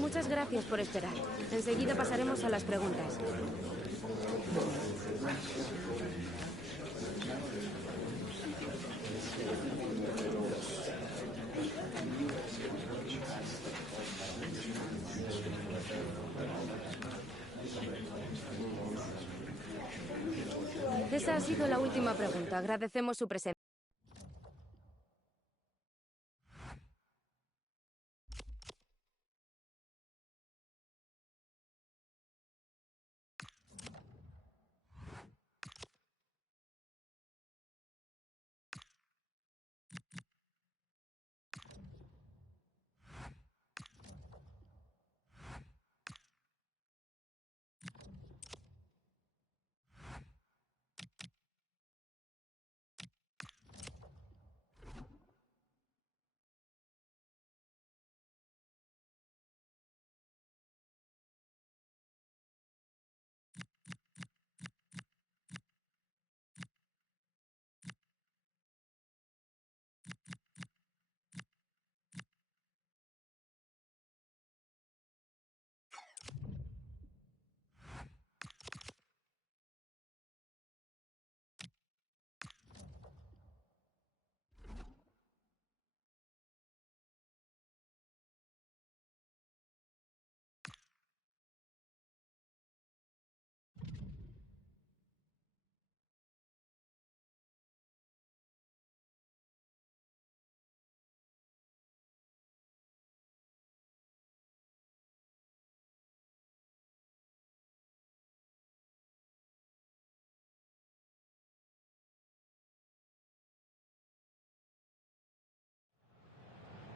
Muchas gracias por esperar. Enseguida pasaremos a las preguntas. Esa ha sido la última pregunta. Agradecemos su presencia.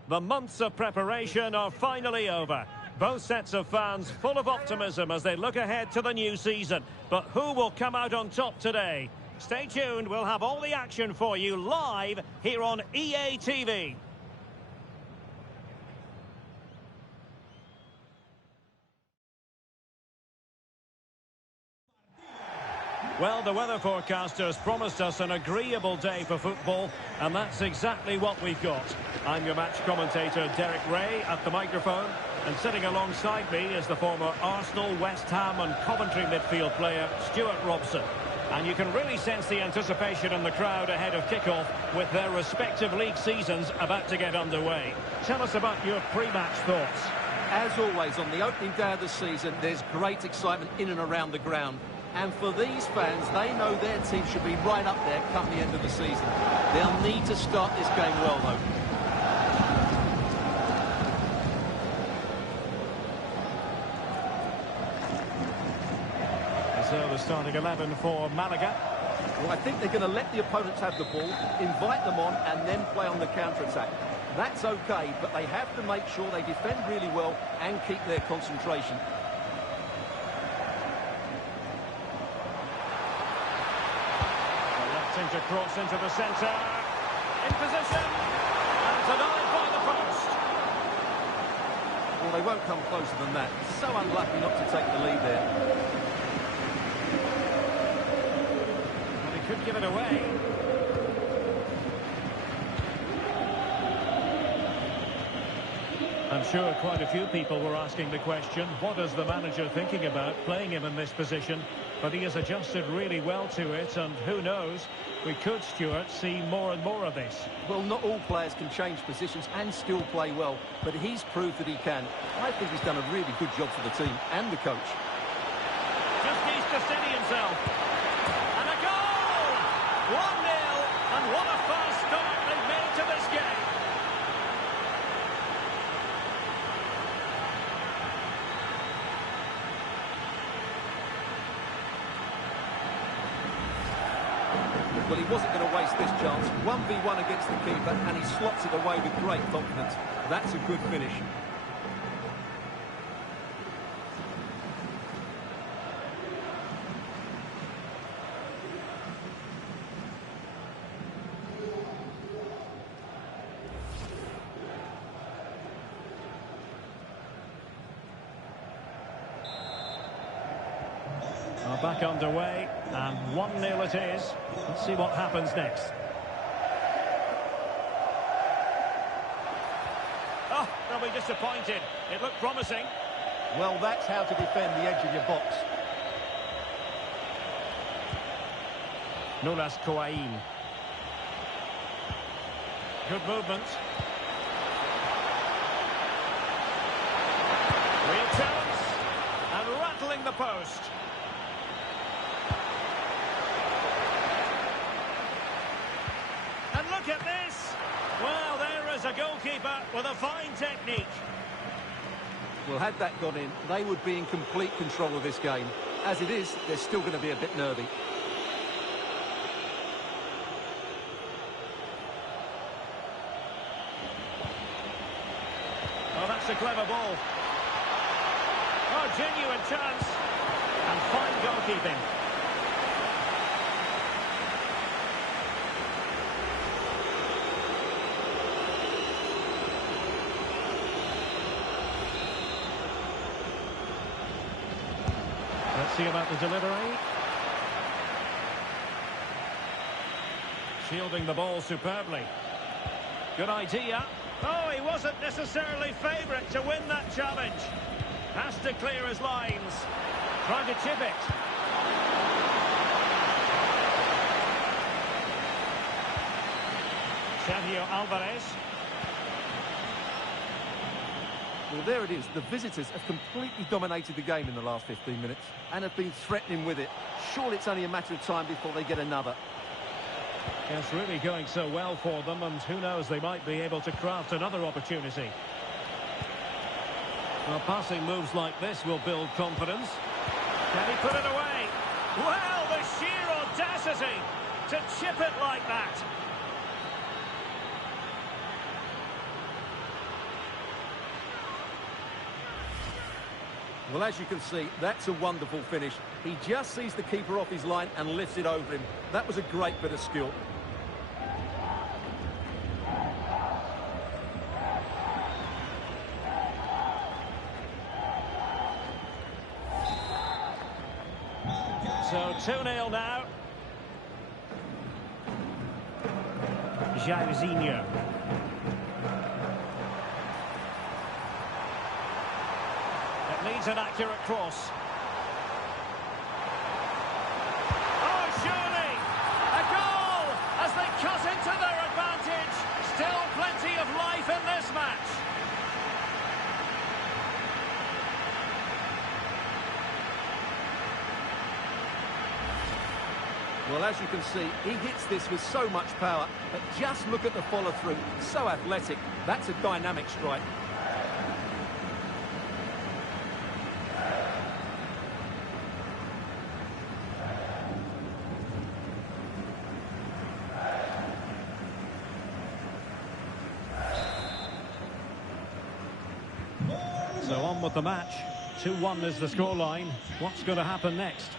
The months of preparation are finally over. Both sets of fans full of optimism as they look ahead to the new season. But who will come out on top today? Stay tuned, we'll have all the action for you live here on EA TV. Well, the weather forecasters promised us an agreeable day for football, and that's exactly what we've got. I'm your match commentator, Derek Ray, at the microphone, and sitting alongside me is the former Arsenal, West Ham and Coventry midfield player, Stuart Robson. And you can really sense the anticipation in the crowd ahead of kick-off with their respective league seasons about to get underway. Tell us about your pre-match thoughts. As always, on the opening day of the season, there's great excitement in and around the ground. And for these fans, they know their team should be right up there come the end of the season. They'll need to start this game well, though. So the starting 11 for Malaga. Well, I think they're going to let the opponents have the ball, invite them on, and then play on the counter-attack. That's okay, but they have to make sure they defend really well and keep their concentration. To cross into the centre, in position, and denied by the post. Well, they won't come closer than that. So unlucky not to take the lead there. Well, he could give it away. I'm sure quite a few people were asking the question, what is the manager thinking about playing him in this position? But he has adjusted really well to it, and who knows, we could, Stuart, see more and more of this. Well, not all players can change positions and still play well, but he's proved that he can. I think he's done a really good job for the team and the coach. Just needs to steady himself. And a goal! 1-0, and what a fast start they've made to this game. Well, he wasn't going to waste this chance. 1v1 against the keeper, and he slots it away with great confidence. That's a good finish. Back underway, and 1-0 it is. Let's see what happens next. Oh, there'll be disappointed. It looked promising. Well, that's how to defend the edge of your box. Nulas Coain. Good movement. Real chance. And rattling the post. And look at this. Well, there is a goalkeeper with a fine technique. Well, had that gone in, they would be in complete control of this game. As it is, they're still going to be a bit nervy. Oh, that's a clever ball. Oh, genuine chance. And fine goalkeeping. Let's see about the delivery. Shielding the ball superbly. Good idea. Oh, he wasn't necessarily favourite to win that challenge. Has to clear his lines. Trying to chip it. Sergio Alvarez. Well, there it is. The visitors have completely dominated the game in the last 15 minutes and have been threatening with it. Surely it's only a matter of time before they get another. It's really going so well for them, and who knows, they might be able to craft another opportunity. Well, passing moves like this will build confidence. Can he put it away? Well, the sheer audacity to chip it like that. Well, as you can see, that's a wonderful finish. He just sees the keeper off his line and lifts it over him. That was a great bit of skill. So 2-0 now. Jairzinho. It needs an accurate cross. Oh, surely! A goal as they cut into their advantage. Still plenty of life in this match. Well, as you can see, he hits this with so much power, but just look at the follow-through. So athletic. That's a dynamic strike. So on with the match. 2-1 is the scoreline. What's going to happen next?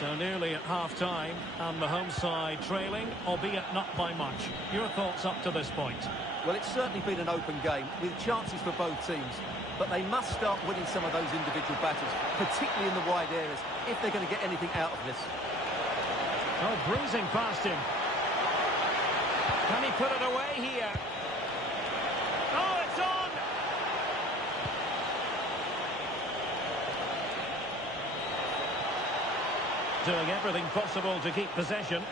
So nearly at half-time, and the home side trailing, albeit not by much. Your thoughts up to this point? Well, it's certainly been an open game, with chances for both teams. But they must start winning some of those individual battles, particularly in the wide areas, if they're going to get anything out of this. Oh, breezing past him. Can he put it away here? Oh, it's on! Doing everything possible to keep possession.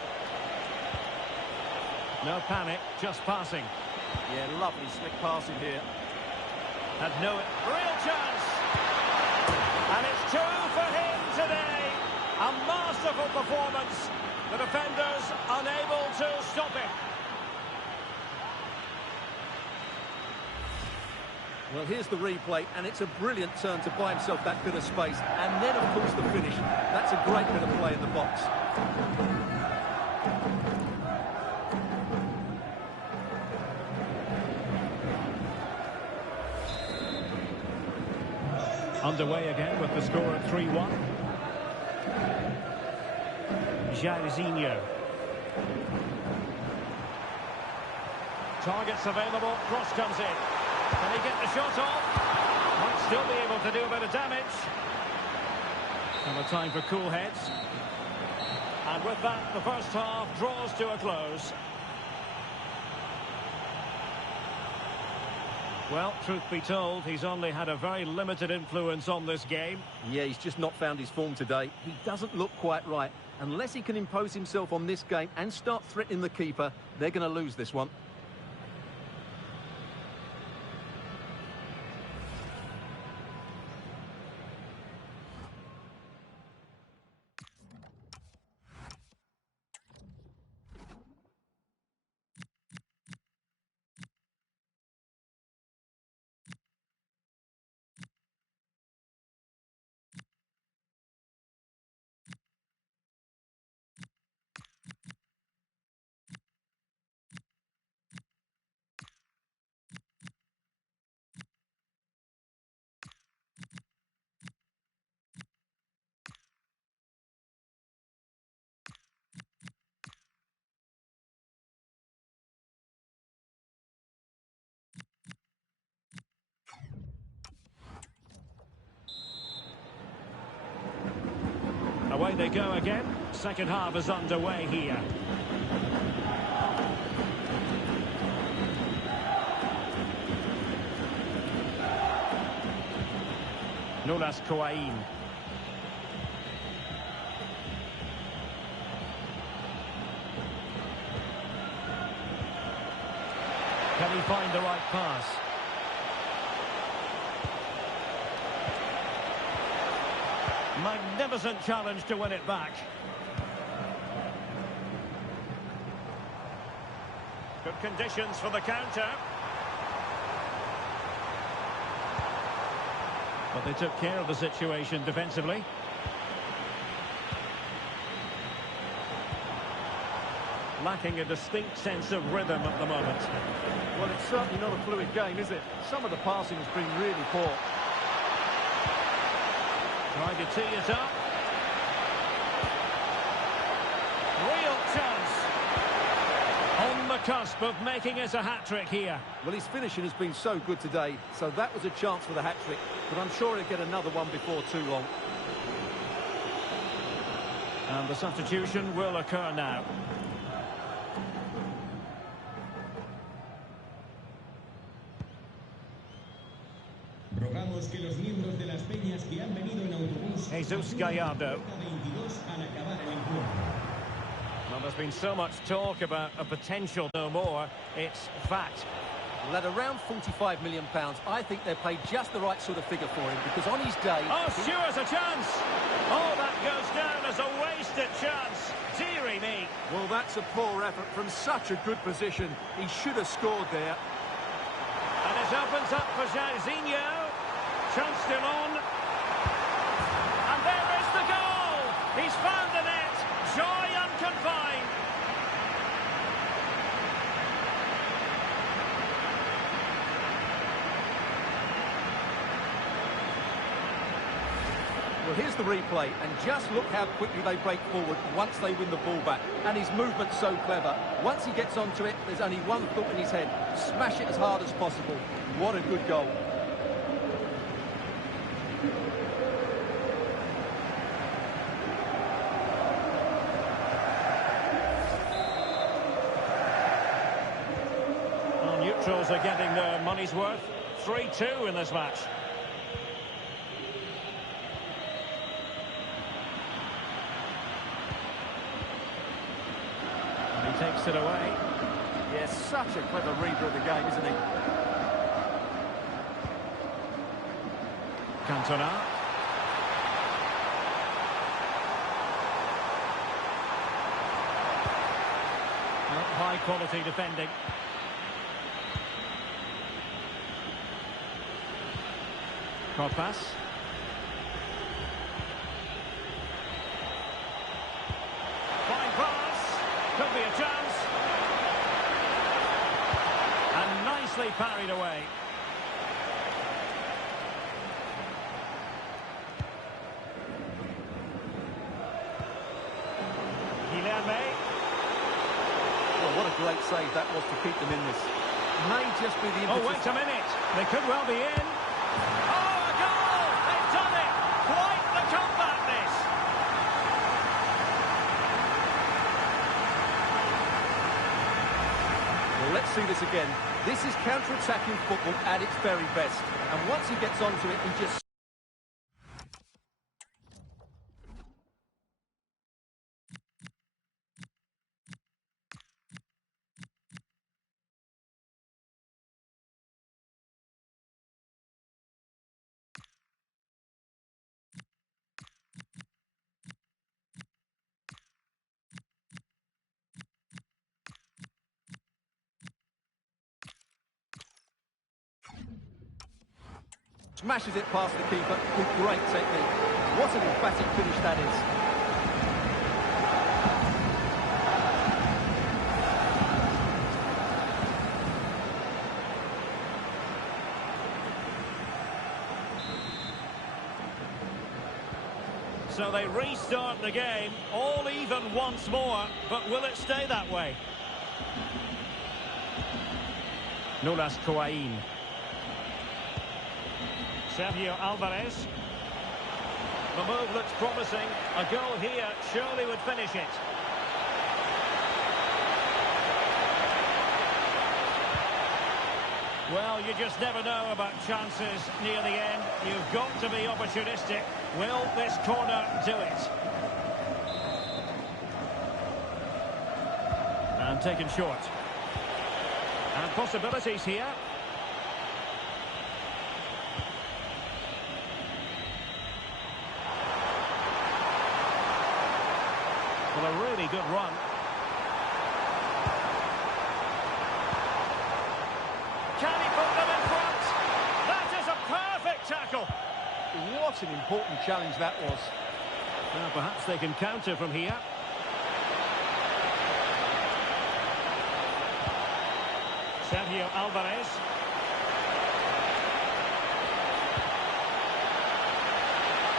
No panic, just passing. Yeah, lovely slick passing here. Had no real chance. And it's 2 for him today. A masterful performance. The defenders unable to stop him. Well, here's the replay, and it's a brilliant turn to buy himself that bit of space. And then, of course, the finish. That's a great bit of play in the box. Underway again with the score at 3-1. Jairzinho. Targets available, cross comes in. Can he get the shot off? Might still be able to do a bit of damage. And a time for cool heads. And with that, the first half draws to a close. Well, truth be told, he's only had a very limited influence on this game. Yeah, he's just not found his form today. He doesn't look quite right. Unless he can impose himself on this game and start threatening the keeper, they're going to lose this one. Away they go again. Second half is underway here. Nulas Coain. Can he find the right pass? Magnificent challenge to win it back. Good conditions for the counter. But they took care of the situation defensively. Lacking a distinct sense of rhythm at the moment. Well, it's certainly not a fluid game, is it? Some of the passing has been really poor. Trying to tee it up. Real chance. On the cusp of making it a hat-trick here. Well, his finishing has been so good today, so that was a chance for the hat-trick, but I'm sure he'll get another one before too long. And the substitution will occur now. Rogamos que los miembros de las peñas que han venido en autobús Jesus Gallardo. 22 al acabar el encuentro. Well, there's been so much talk about a potential no more. It's fact. Well, at around £45 million, I think they're paid just the right sort of figure for him, because on his day... Oh, Stewart's a chance! Oh, that goes down as a wasted chance. Deary me. Well, that's a poor effort from such a good position. He should have scored there. And it opens up for Jairzinho. Chance still on. And there is the goal! He's found the net. Joy unconfined. Well, here's the replay, and just look how quickly they break forward once they win the ball back. And his movement's so clever. Once he gets onto it, there's only one thought in his head. Smash it as hard as possible. What a good goal. Well, neutrals are getting their money's worth. 3-2 in this match. Takes it away. Yes, such a clever reader of the game, isn't he? Cantona. High quality defending. Corpas. Fine pass. Could be a chance. And nicely parried away. Well, what a great save that was to keep them in this. May just be the impetus. Oh, wait a minute. They could well be in. Oh, a goal! let's see this again. This is counter-attacking football at its very best. And once he gets onto it, he just... smashes it past the keeper with great technique. What an emphatic finish that is. So they restart the game, all even once more, but will it stay that way? Nulas Coain. Sergio Alvarez. The move looks promising. A goal here surely would finish it. Well, you just never know about chances near the end. You've got to be opportunistic. Will this corner do it? And taken short. And possibilities here. Well, a really good run. Can he put them in front? That is a perfect tackle. What an important challenge that was. Now perhaps they can counter from here. Sergio Alvarez.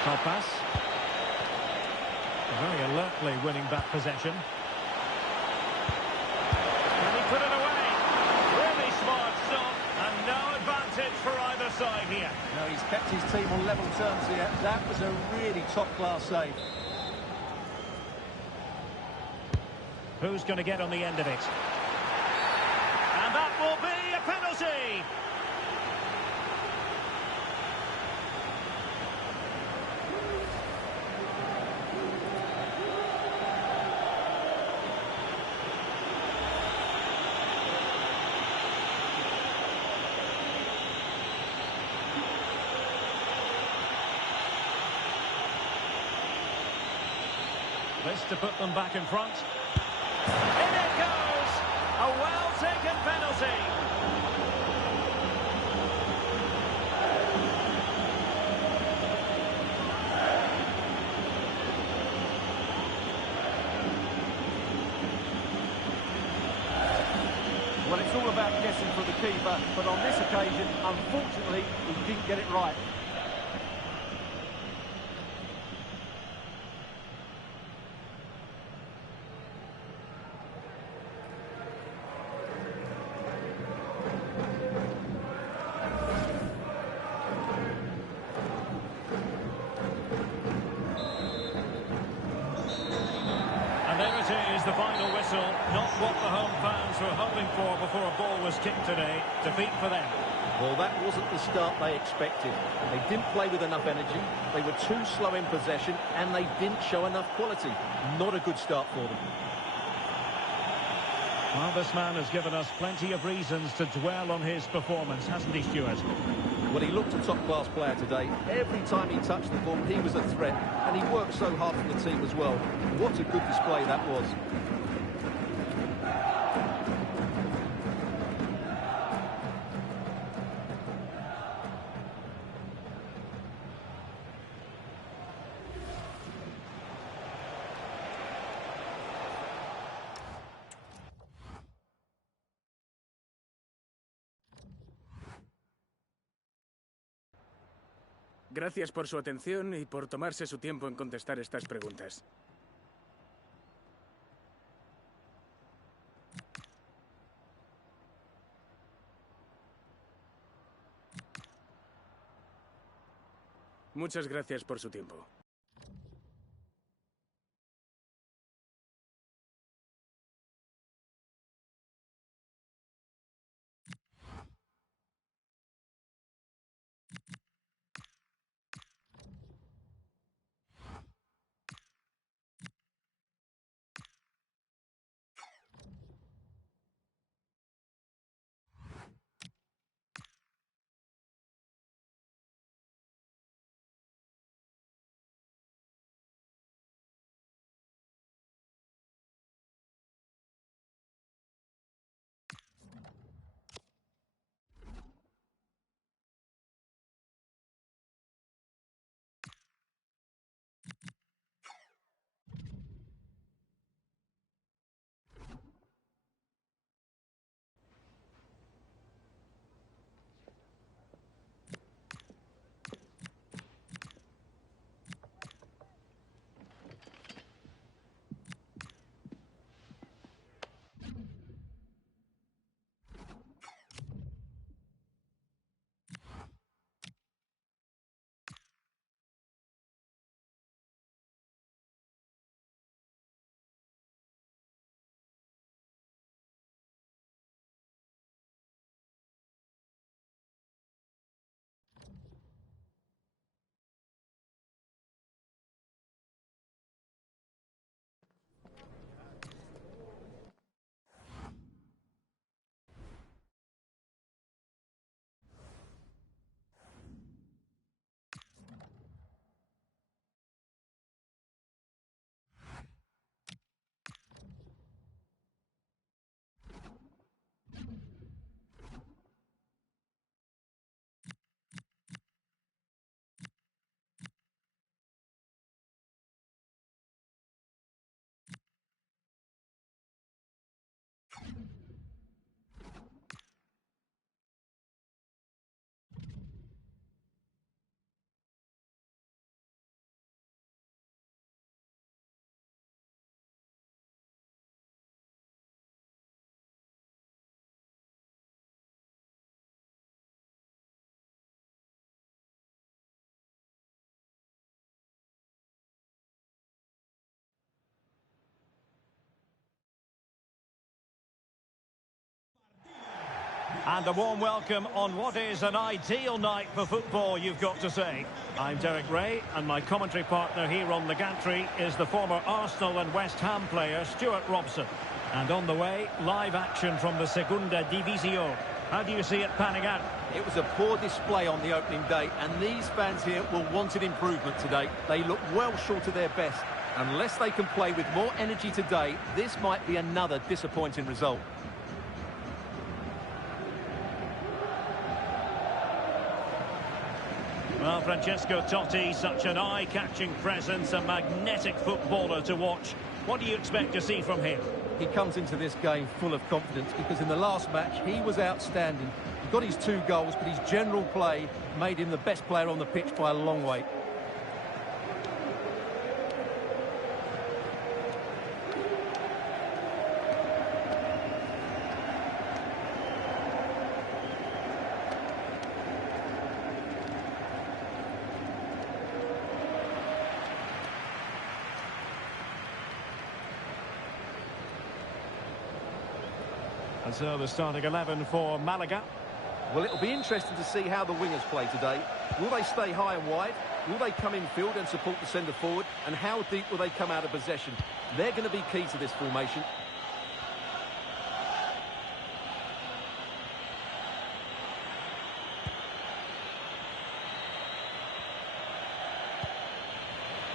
Copas. Very alertly winning back possession. Can he put it away? Really smart stop, and no advantage for either side here. No, he's kept his team on level terms here. That was a really top-class save. Who's going to get on the end of it? And that will be a penalty! This to put them back in front. In it goes! A well-taken penalty. Well, it's all about guessing for the keeper, but on this occasion, unfortunately, he didn't get it right. Is the final whistle, not what the home fans were hoping for before a ball was kicked today. Defeat for them. Well, that wasn't the start they expected. They didn't play with enough energy, they were too slow in possession, and they didn't show enough quality. Not a good start for them. Well, this man has given us plenty of reasons to dwell on his performance, hasn't he, Stuart? Well, he looked a top-class player today. Every time he touched the ball, he was a threat, and he worked so hard for the team as well. What a good display that was. Gracias por su atención y por tomarse su tiempo en contestar estas preguntas. Muchas gracias por su tiempo. And a warm welcome on what is an ideal night for football, you've got to say. I'm Derek Ray, and my commentary partner here on the gantry is the former Arsenal and West Ham player Stuart Robson. And on the way, live action from the segunda divizio. How do you see it panning out? It was a poor display on the opening day, and these fans here will want an improvement today. They look well short of their best. Unless they can play with more energy today, this might be another disappointing result. Well, Franchesco Totti, such an eye-catching presence, a magnetic footballer to watch. What do you expect to see from him? He comes into this game full of confidence because in the last match he was outstanding. He got his 2 goals, but his general play made him the best player on the pitch by a long way. And so the starting 11 for Malaga. Well, it'll be interesting to see how the wingers play today. Will they stay high and wide? Will they come in field and support the centre forward? And how deep will they come out of possession? They're going to be key to this formation.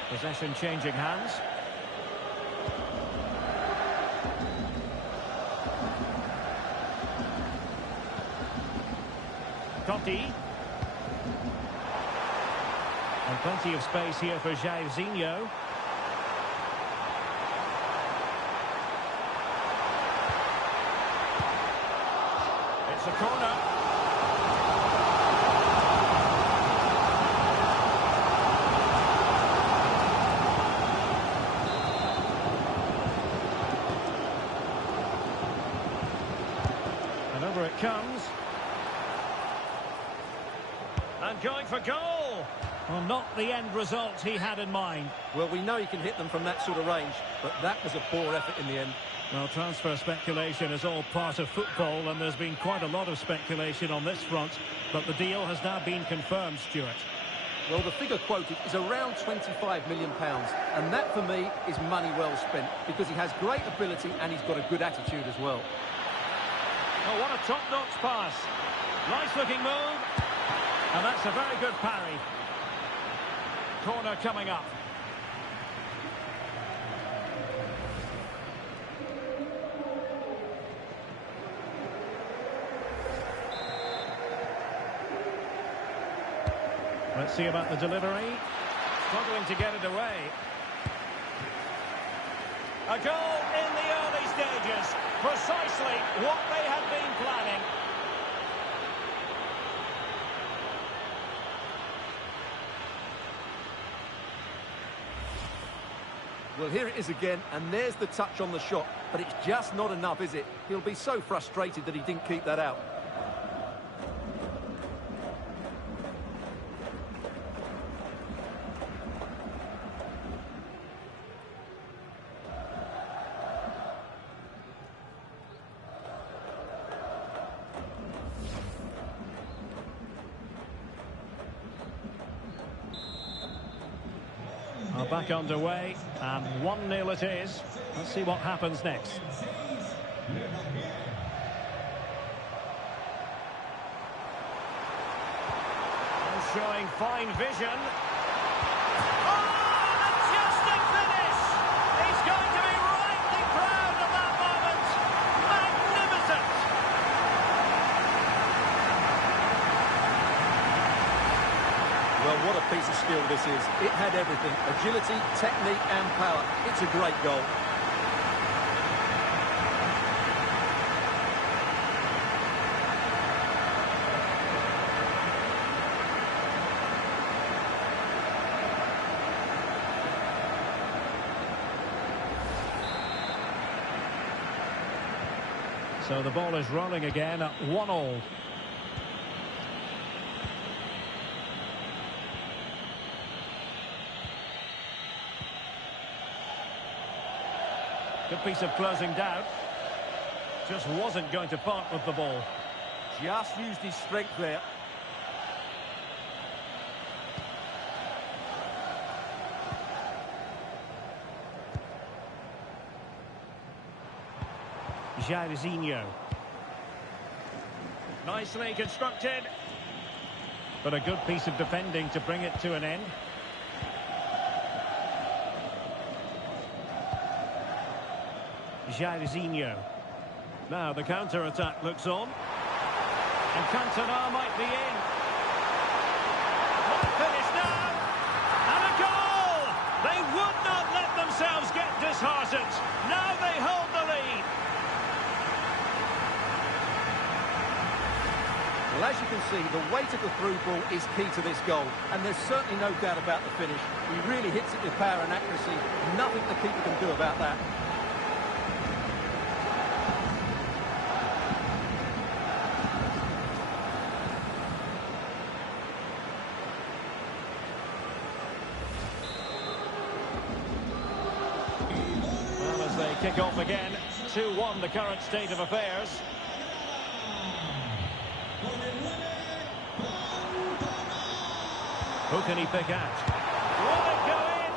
Possession changing hands. Totti. And plenty of space here for Jairzinho. It's a corner. And over it comes. And going for goal. Well, not the end result he had in mind. Well, we know he can hit them from that sort of range, but that was a poor effort in the end. Well, transfer speculation is all part of football, and there's been quite a lot of speculation on this front, but the deal has now been confirmed, Stuart. Well, the figure quoted is around £25 million, and that, for me, is money well spent, because he has great ability and he's got a good attitude as well. Oh, what a top-notch pass. Nice-looking move. And that's a very good parry. Corner coming up. Let's see about the delivery. Struggling to get it away. A goal in the early stages. Precisely what they had been planning. Well, here it is again, and there's the touch on the shot, but it's just not enough, is it? He'll be so frustrated that he didn't keep that out. Back underway, and 1-0 it is. Let's see what happens next. And showing fine vision. Oh, a majestic finish! He's going to be rightly proud of that moment. Magnificent! Well, what a piece of skill this is. It had everything. Agility, technique and power. It's a great goal. So the ball is rolling again at 1-1. Good piece of closing down. Just wasn't going to part with the ball. Just used his strength there. Jairzinho. Nicely constructed. But a good piece of defending to bring it to an end. Jairzinho. Now the counter-attack looks on. And Cantona might be in. Might finish now. And a goal! They would not let themselves get disheartened. Now they hold the lead. Well, as you can see, the weight of the through ball is key to this goal. And there's certainly no doubt about the finish. He really hits it with power and accuracy. Nothing the keeper can do about that. Kick off again. 2-1 the current state of affairs. Who can he pick out? Will it go in?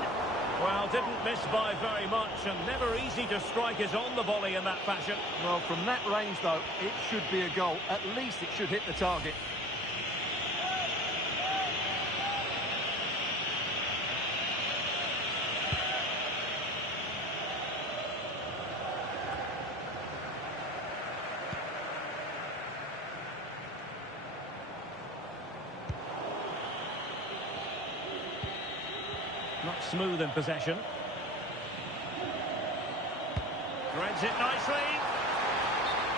Well, didn't miss by very much, and never easy to strike it on the volley in that fashion. Well, from that range, though, it should be a goal. At least it should hit the target. Not smooth in possession. Threads it nicely.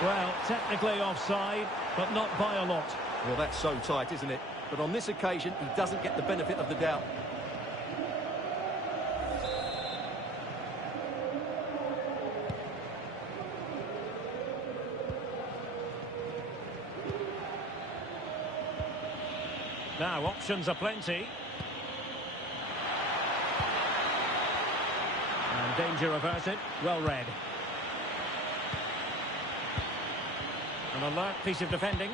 Well, technically offside, but not by a lot. Well, that's so tight, isn't it? But on this occasion, he doesn't get the benefit of the doubt. Now, options are plenty. And danger averted. Well read. An alert piece of defending.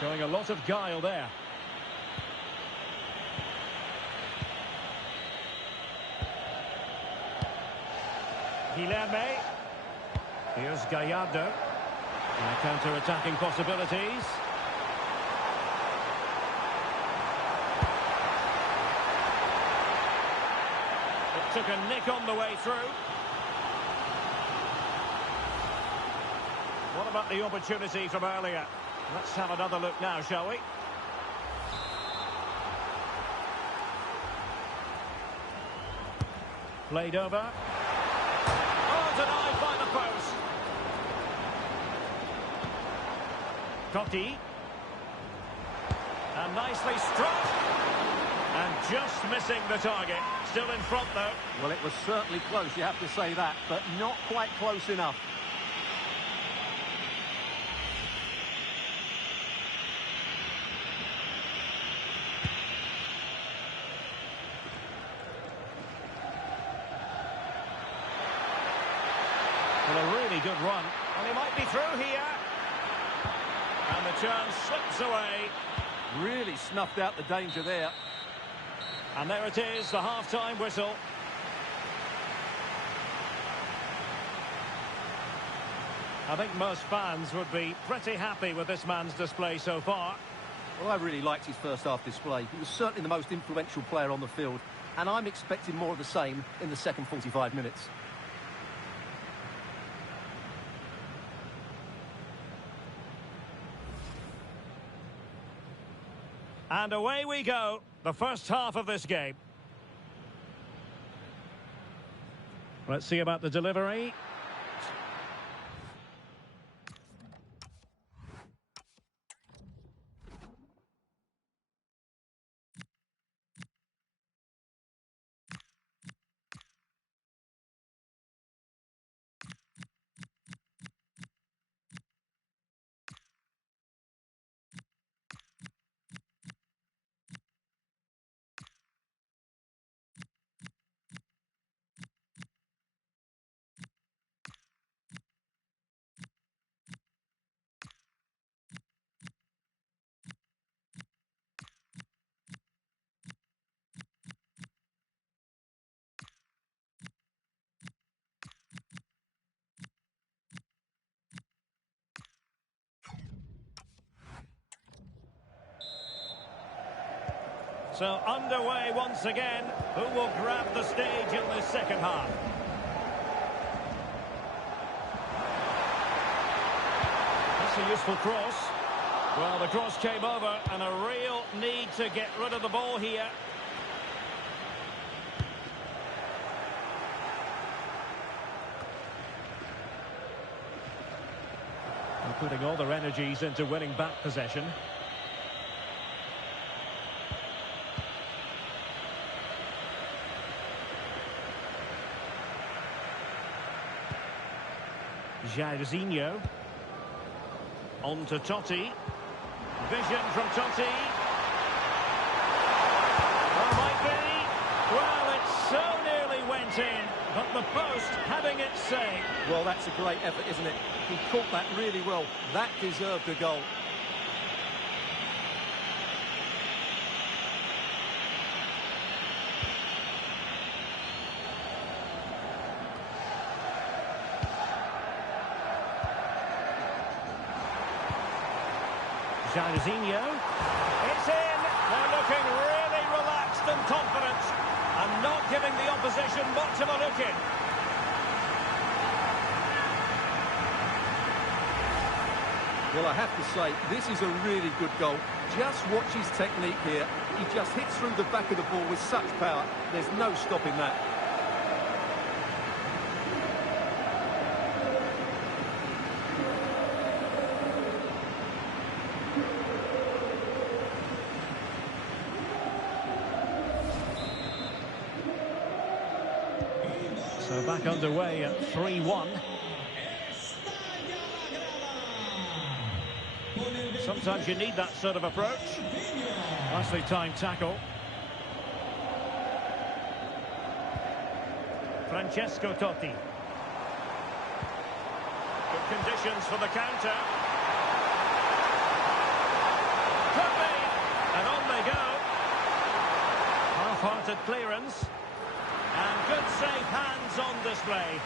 Showing a lot of guile there. Guilherme. Here's Gallardo. Counter-attacking possibilities. It took a nick on the way through. What about the opportunity from earlier? Let's have another look now, shall we? Played over. Oh, denied by the post. Totty. And nicely struck. And just missing the target. Still in front, though. Well, it was certainly close, you have to say that, but not quite close enough. Well, a really good run. And he might be through here. And the chance slips away. Really snuffed out the danger there. And there it is, the half-time whistle. I think most fans would be pretty happy with this man's display so far. Well, I really liked his first half display. He was certainly the most influential player on the field. And I'm expecting more of the same in the second 45 minutes. And away we go, the first half of this game. Let's see about the delivery. So underway once again. Who will grab the stage in this second half? That's a useful cross. Well, the cross came over and a real need to get rid of the ball here. They're putting all their energies into winning back possession. Jairzinho. On to Totti. Vision from Totti. Oh, might be. Well, it so nearly went in, but the post having its say. Well, that's a great effort, isn't it? He caught that really well. That deserved a goal. Jairzinho. It's in. They're looking really relaxed and confident and not giving the opposition much of a look in. Well, I have to say, this is a really good goal. Just watch his technique here. He just hits through the back of the ball with such power. There's no stopping that. So back underway at 3-1. Sometimes you need that sort of approach. Nicely timed tackle. Franchesco Totti. Good conditions for the counter. Could be. And on they go. Half-hearted clearance. And good safe hands on display.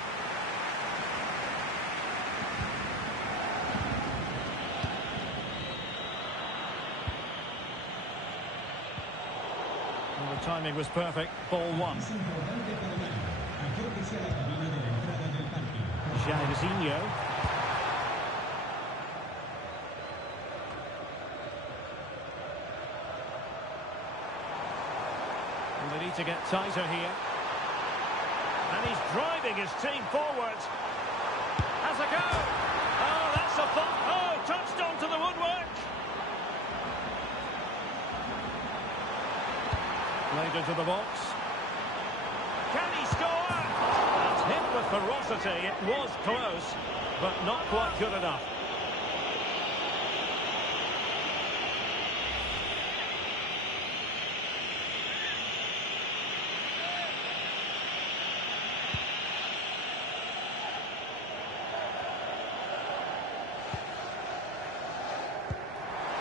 Well, the timing was perfect. Ball one. Jairzinho. Well, they need to get tighter here. And he's driving his team forward. Has a go. Oh, that's a bump. Oh, touched onto the woodwork. Played into the box. Can he score? That's hit with ferocity. It was close, but not quite good enough.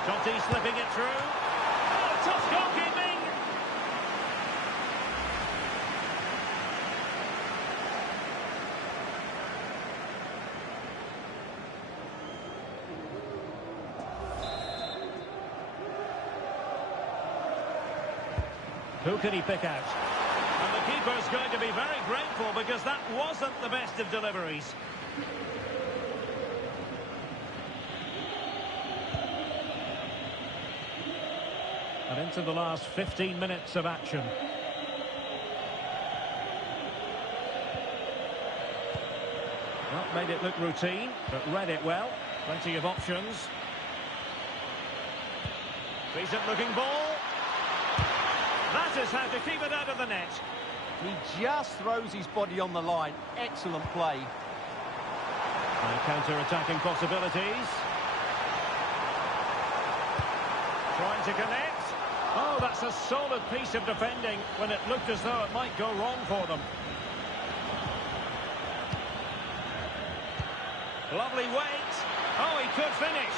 Totti slipping it through. Oh, tough goalkeeping. Who can he pick out? And the keeper's going to be very grateful because that wasn't the best of deliveries. And into the last 15 minutes of action. Well, made it look routine, but read it well. Plenty of options. Decent looking ball. That is how to keep it out of the net. He just throws his body on the line. Excellent play. And counter-attacking possibilities. Trying to connect. Oh, that's a solid piece of defending when it looked as though it might go wrong for them. Lovely weight. Oh, he could finish.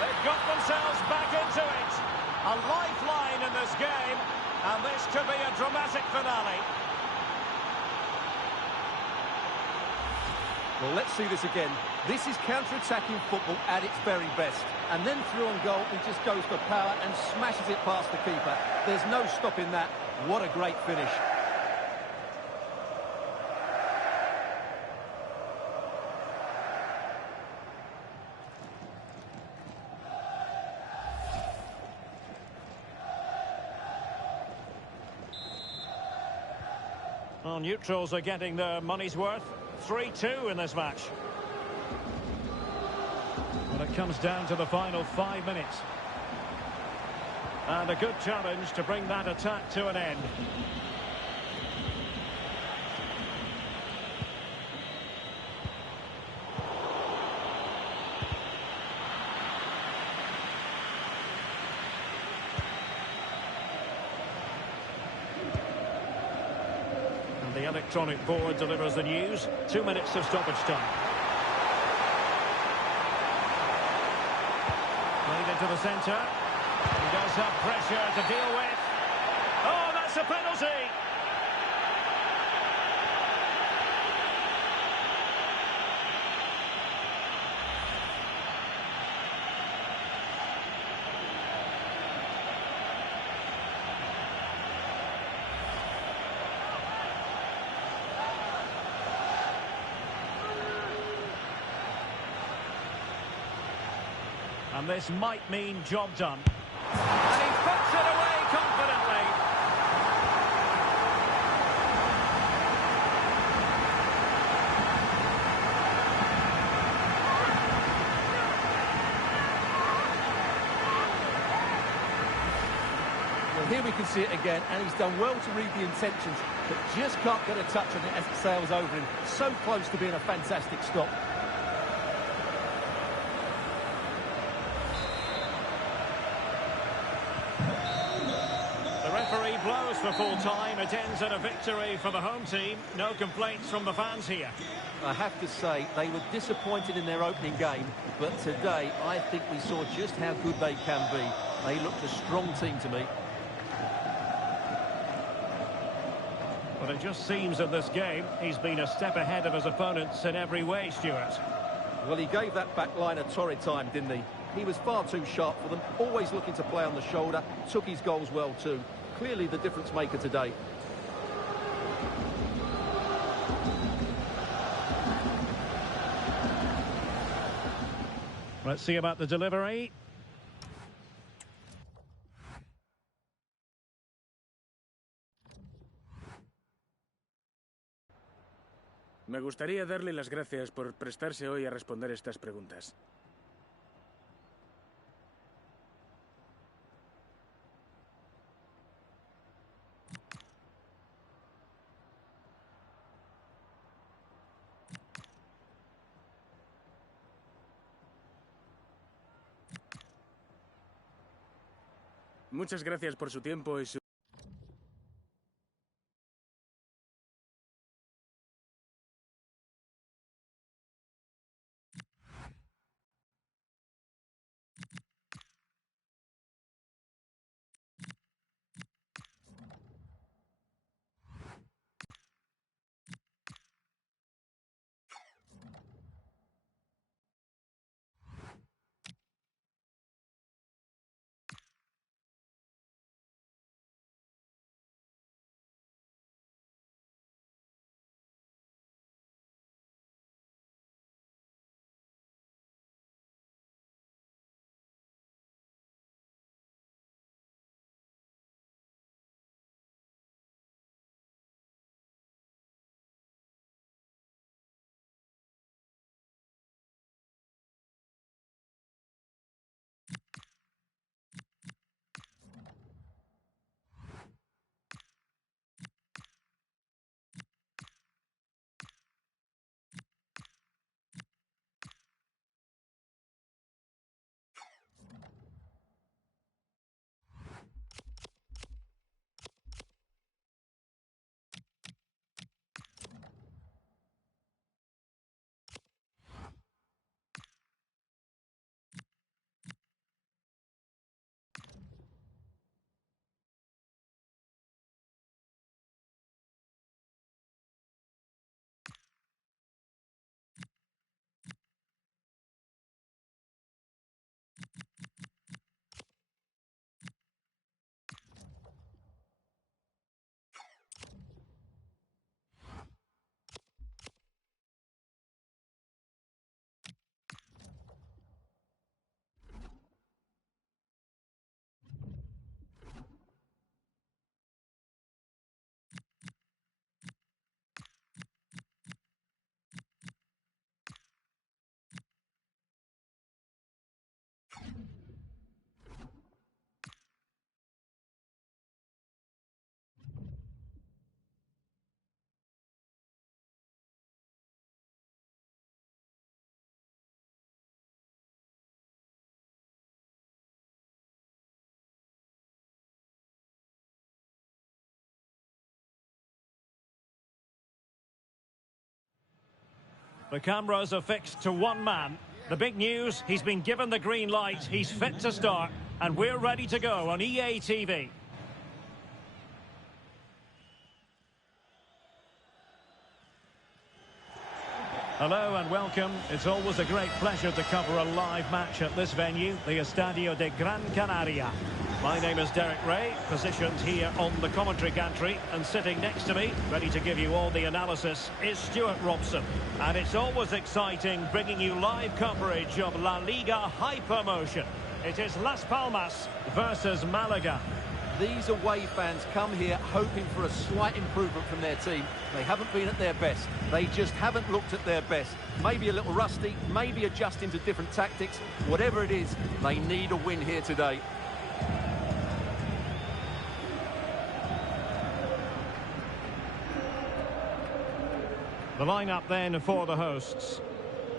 They've got themselves back into it. A lifeline in this game, and this could be a dramatic finale. Well, let's see this again. This is counter-attacking football at its very best. And then through on goal, he just goes for power and smashes it past the keeper. There's no stopping that. What a great finish. Well, neutrals are getting their money's worth. 3-2 in this match. But it comes down to the final 5 minutes. And a good challenge to bring that attack to an end. And the electronic board delivers the news. 2 minutes of stoppage time. Played into the centre. He does have pressure to deal with. Oh, that's a penalty! And this might mean job done. And he puts it away confidently. Well, here we can see it again, and he's done well to read the intentions, but just can't get a touch on it as it sails over him. So close to being a fantastic stop. Blows for full time. It ends in a victory for the home team. No complaints from the fans here. I have to say, they were disappointed in their opening game, but today I think we saw just how good they can be. They looked a strong team to me. But it just seems in this game he's been a step ahead of his opponents in every way, Stuart. Well, he gave that back line a torrid time, didn't he? He was far too sharp for them, always looking to play on the shoulder, took his goals well too. Clearly the difference maker today. Let's see about the delivery. Me gustaría darle las gracias por prestarse hoy a responder estas preguntas. Muchas gracias por su tiempo y su... The cameras are fixed to one man. The big news, he's been given the green light, he's fit to start, and we're ready to go on EA TV. Hello and welcome. It's always a great pleasure to cover a live match at this venue, the Estadio de Gran Canaria. My name is Derek Ray, positioned here on the commentary gantry, and sitting next to me, ready to give you all the analysis, is Stuart Robson. And it's always exciting bringing you live coverage of La Liga Hypermotion. It is Las Palmas versus Malaga. These away fans come here hoping for a slight improvement from their team. They haven't been at their best. They just haven't looked at their best. Maybe a little rusty, maybe adjusting to different tactics. Whatever it is, they need a win here today. The lineup then for the hosts.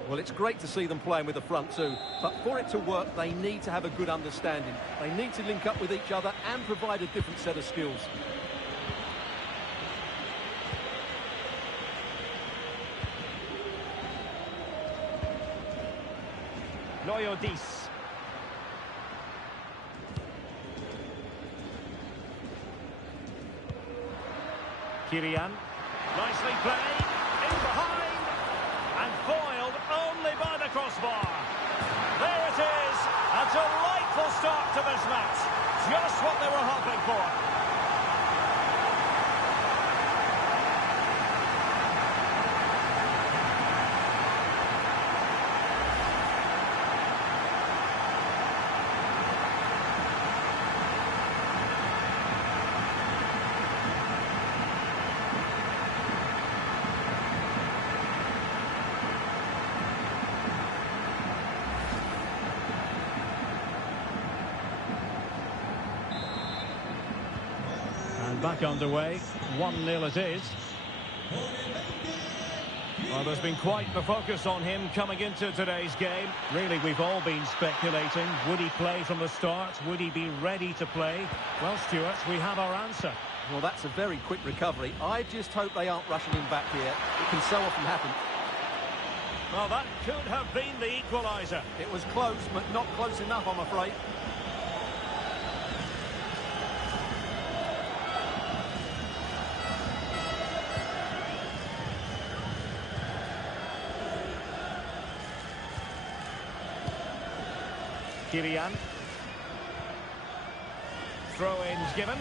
Well, it's great to see them playing with the front two, but for it to work, they need to have a good understanding. They need to link up with each other and provide a different set of skills. Loyodis. Kyrian. Nicely played. In behind. And foiled only by the crossbar. There it is. A delightful start to this match. Just what they were hoping for. Back underway, 1-0 it is. Well, there's been quite the focus on him coming into today's game. Really, we've all been speculating. Would he play from the start? Would he be ready to play? Well, Stuart, we have our answer. Well, that's a very quick recovery. I just hope they aren't rushing him back here. It can so often happen. Well, that could have been the equaliser. It was close, but not close enough, I'm afraid. Kyrian. Throw-ins given.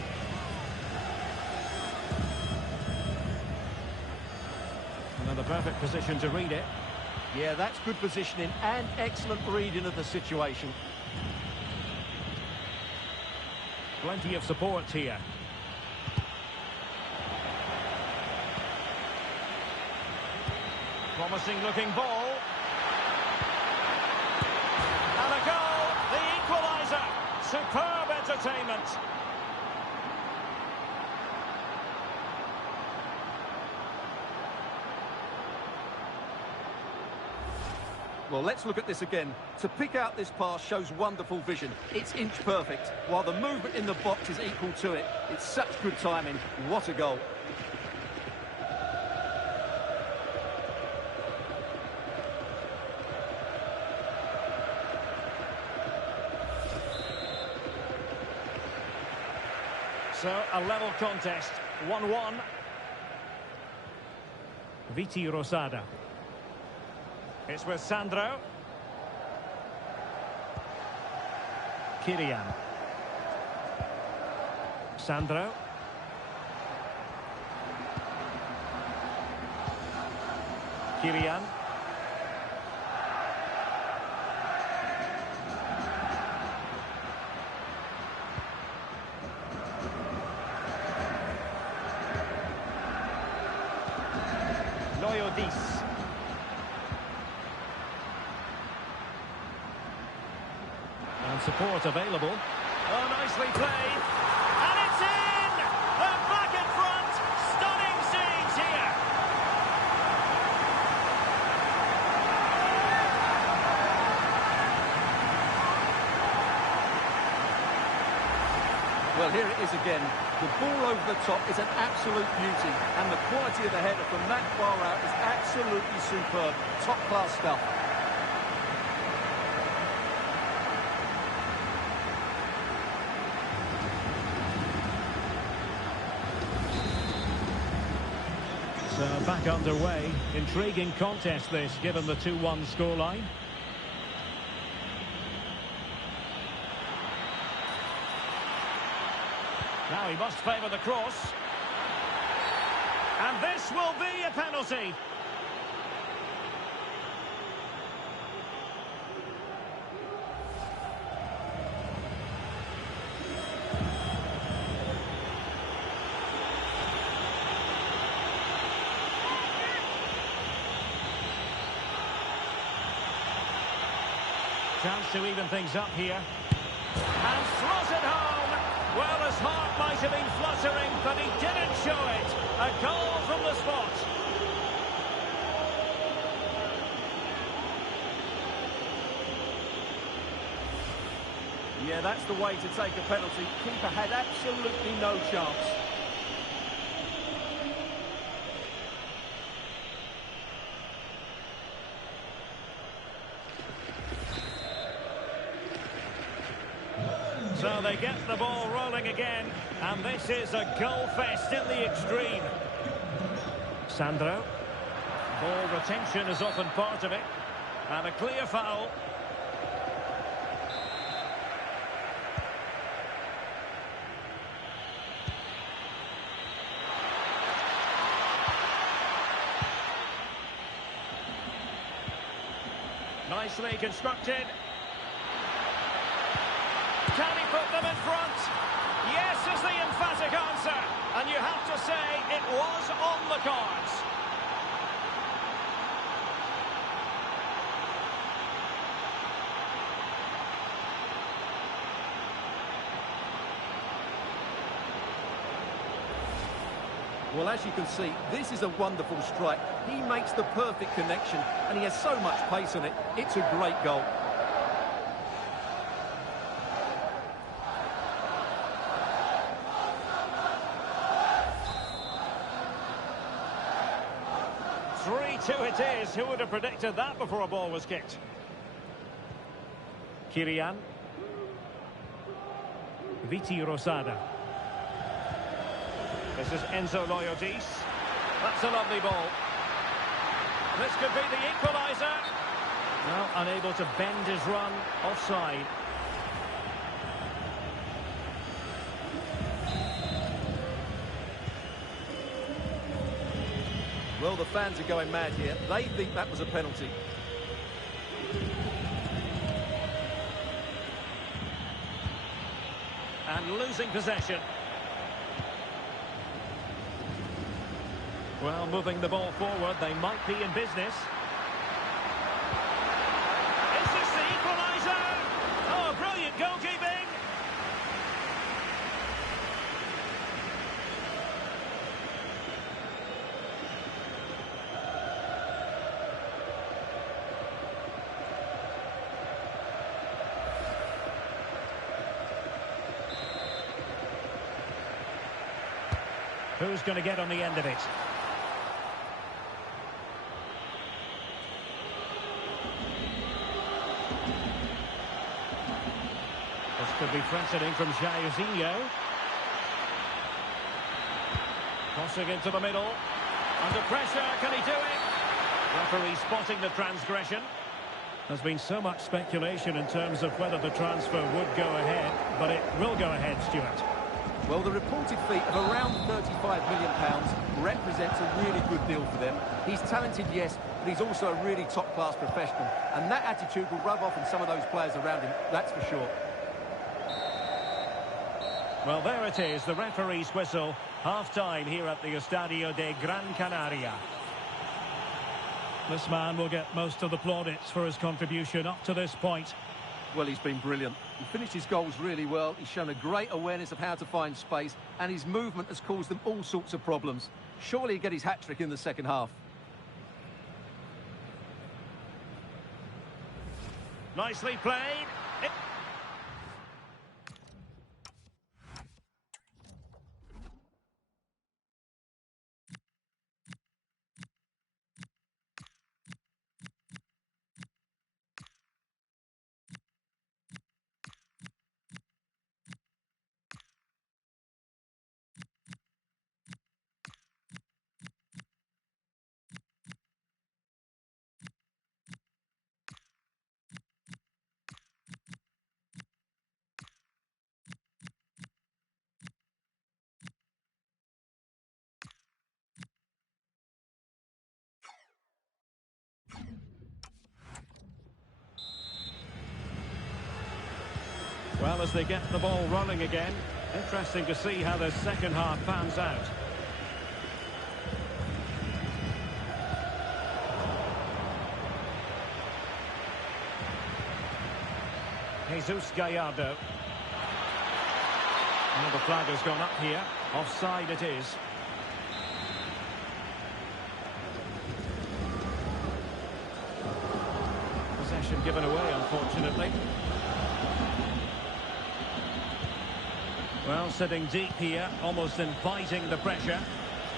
Another perfect position to read it. Yeah, that's good positioning and excellent reading of the situation. Plenty of support here. Promising looking ball. And a goal. The equaliser. Superb entertainment. Well, let's look at this again. To pick out this pass shows wonderful vision. It's inch perfect, while the movement in the box is equal to it. It's such good timing. What a goal. So, a level contest, 1-1. Viti Rosada. It's with Sandro. Kyrian. Sandro. Kyrian. Loyodis. And support available. Oh, nicely played. And it's in! They're back in front. Stunning scenes here. Well, here it is again. The ball over the top is an absolute beauty, and the quality of the header from that far out is absolutely superb. Top-class stuff. So back underway. Intriguing contest this, given the 2-1 scoreline. Now he must favour the cross. And this will be a penalty. Chance to even things up here. And slotted home. Well, his heart might have been fluttering, but he didn't show it. A goal from the spot. Yeah, that's the way to take a penalty. Keeper had absolutely no chance. So they get the ball rolling again, and this is a goal fest in the extreme. Sandro. Ball retention is often part of it, and a clear foul. Nicely constructed. Can he put them in front? Yes is the emphatic answer. And you have to say it was on the cards. Well, as you can see, this is a wonderful strike. He makes the perfect connection, and he has so much pace on it. It's a great goal. It is. Who would have predicted that before a ball was kicked? Kirian. Viti Rosada. This is Enzo Loyodis. That's a lovely ball. This could be the equaliser. Well, unable to bend his run. Offside. Well, the fans are going mad here. They think that was a penalty. And losing possession. Well, moving the ball forward, they might be in business. Is this the equaliser? Oh, brilliant goalkeeping! Who's going to get on the end of it? This could be threatening from Jairzinho. Crossing into the middle. Under pressure, can he do it? Referee spotting the transgression. There's been so much speculation in terms of whether the transfer would go ahead, but it will go ahead, Stuart. Well, the reported fee of around £35 million represents a really good deal for them. He's talented, yes, but he's also a really top-class professional. And that attitude will rub off on some of those players around him, that's for sure. Well, there it is, the referee's whistle. Half-time here at the Estadio de Gran Canaria. This man will get most of the plaudits for his contribution up to this point. Well, he's been brilliant. He finished his goals really well. He's shown a great awareness of how to find space, and his movement has caused them all sorts of problems. Surely he'll get his hat-trick in the second half. Nicely played. Well, as they get the ball rolling again, interesting to see how the second half pans out. Jesus Gallardo. Well, the flag has gone up here. Offside it is. Possession given away, unfortunately. Well, sitting deep here, almost inviting the pressure.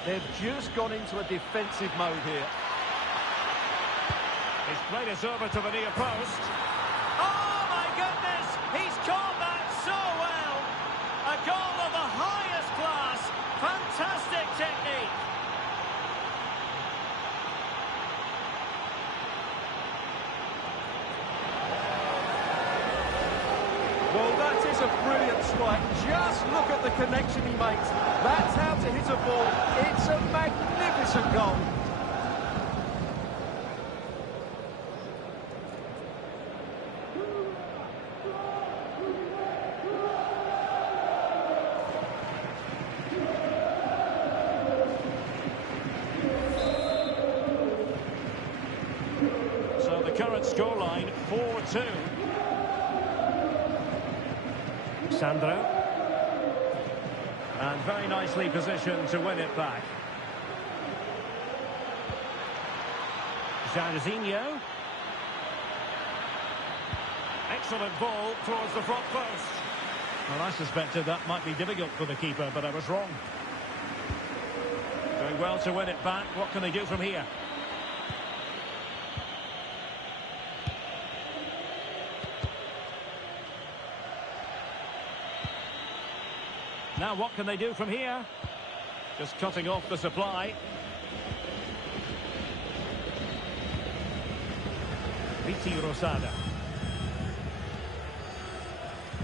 They've just gone into a defensive mode here. He's played it over to the near post. Oh, my goodness! He's caught that so well! A goal of the highest class. Fantastic technique. Well, that is a brilliant strike. Just look at the connection he makes. That's how to hit a ball. It's a magnificent goal. So the current scoreline, 4-2. Sandro. And very nicely positioned to win it back. Jairzinho. Excellent ball towards the front post. Well, I suspected that might be difficult for the keeper, but I was wrong. Doing well to win it back. What can they do from here? Now what can they do from here? Just cutting off the supply. Viti Rosada.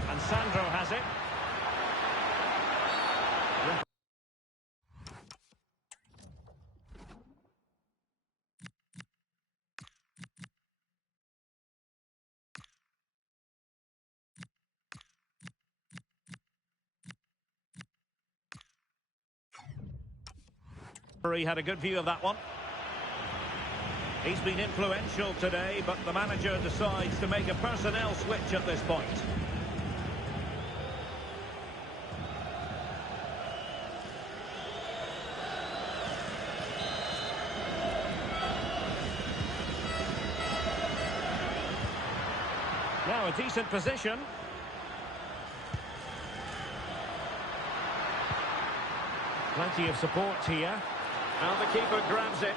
And Sandro has it. He had a good view of that one. He's been influential today, but the manager decides to make a personnel switch at this point. Now a decent position. Plenty of support here. And the keeper grabs it.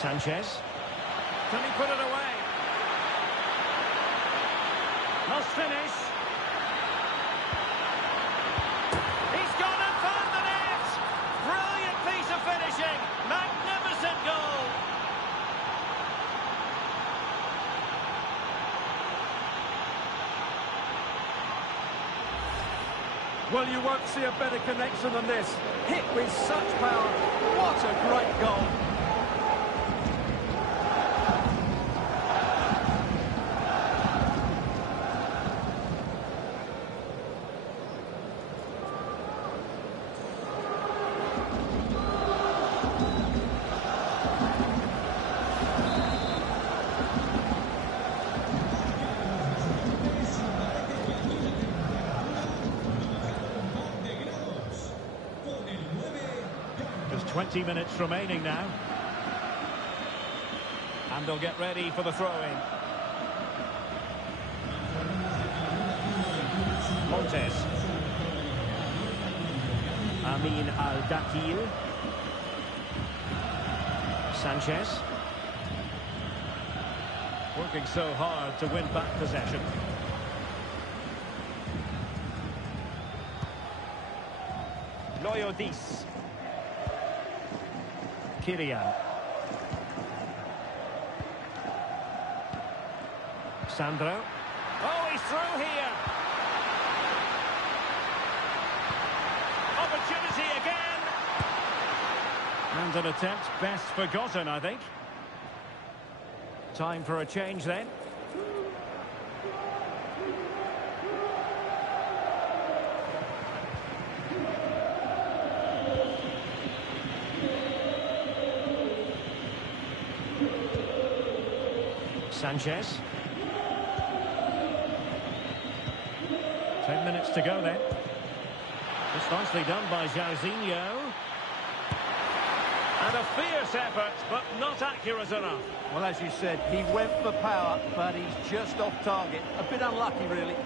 Sanchez. Can he put it away? Must finish. He's gone and found the net. Brilliant piece of finishing. Magnificent goal. Well, you won't see a better connection than this. Hit with such power. What a great goal. Just 20 minutes remaining now. And they'll get ready for the throw-in. Montes. Amin Al-Dakil. Sanchez. Working so hard to win back possession. Loyodis. Kyrian. Sandro. Oh, he's through here. Opportunity again. And an attempt best forgotten, I think. Time for a change then. Sanchez. 10 minutes to go then. Just nicely done by Jairzinho. And a fierce effort, but not accurate enough. Well, as you said, he went for power, but he's just off target. A bit unlucky, really.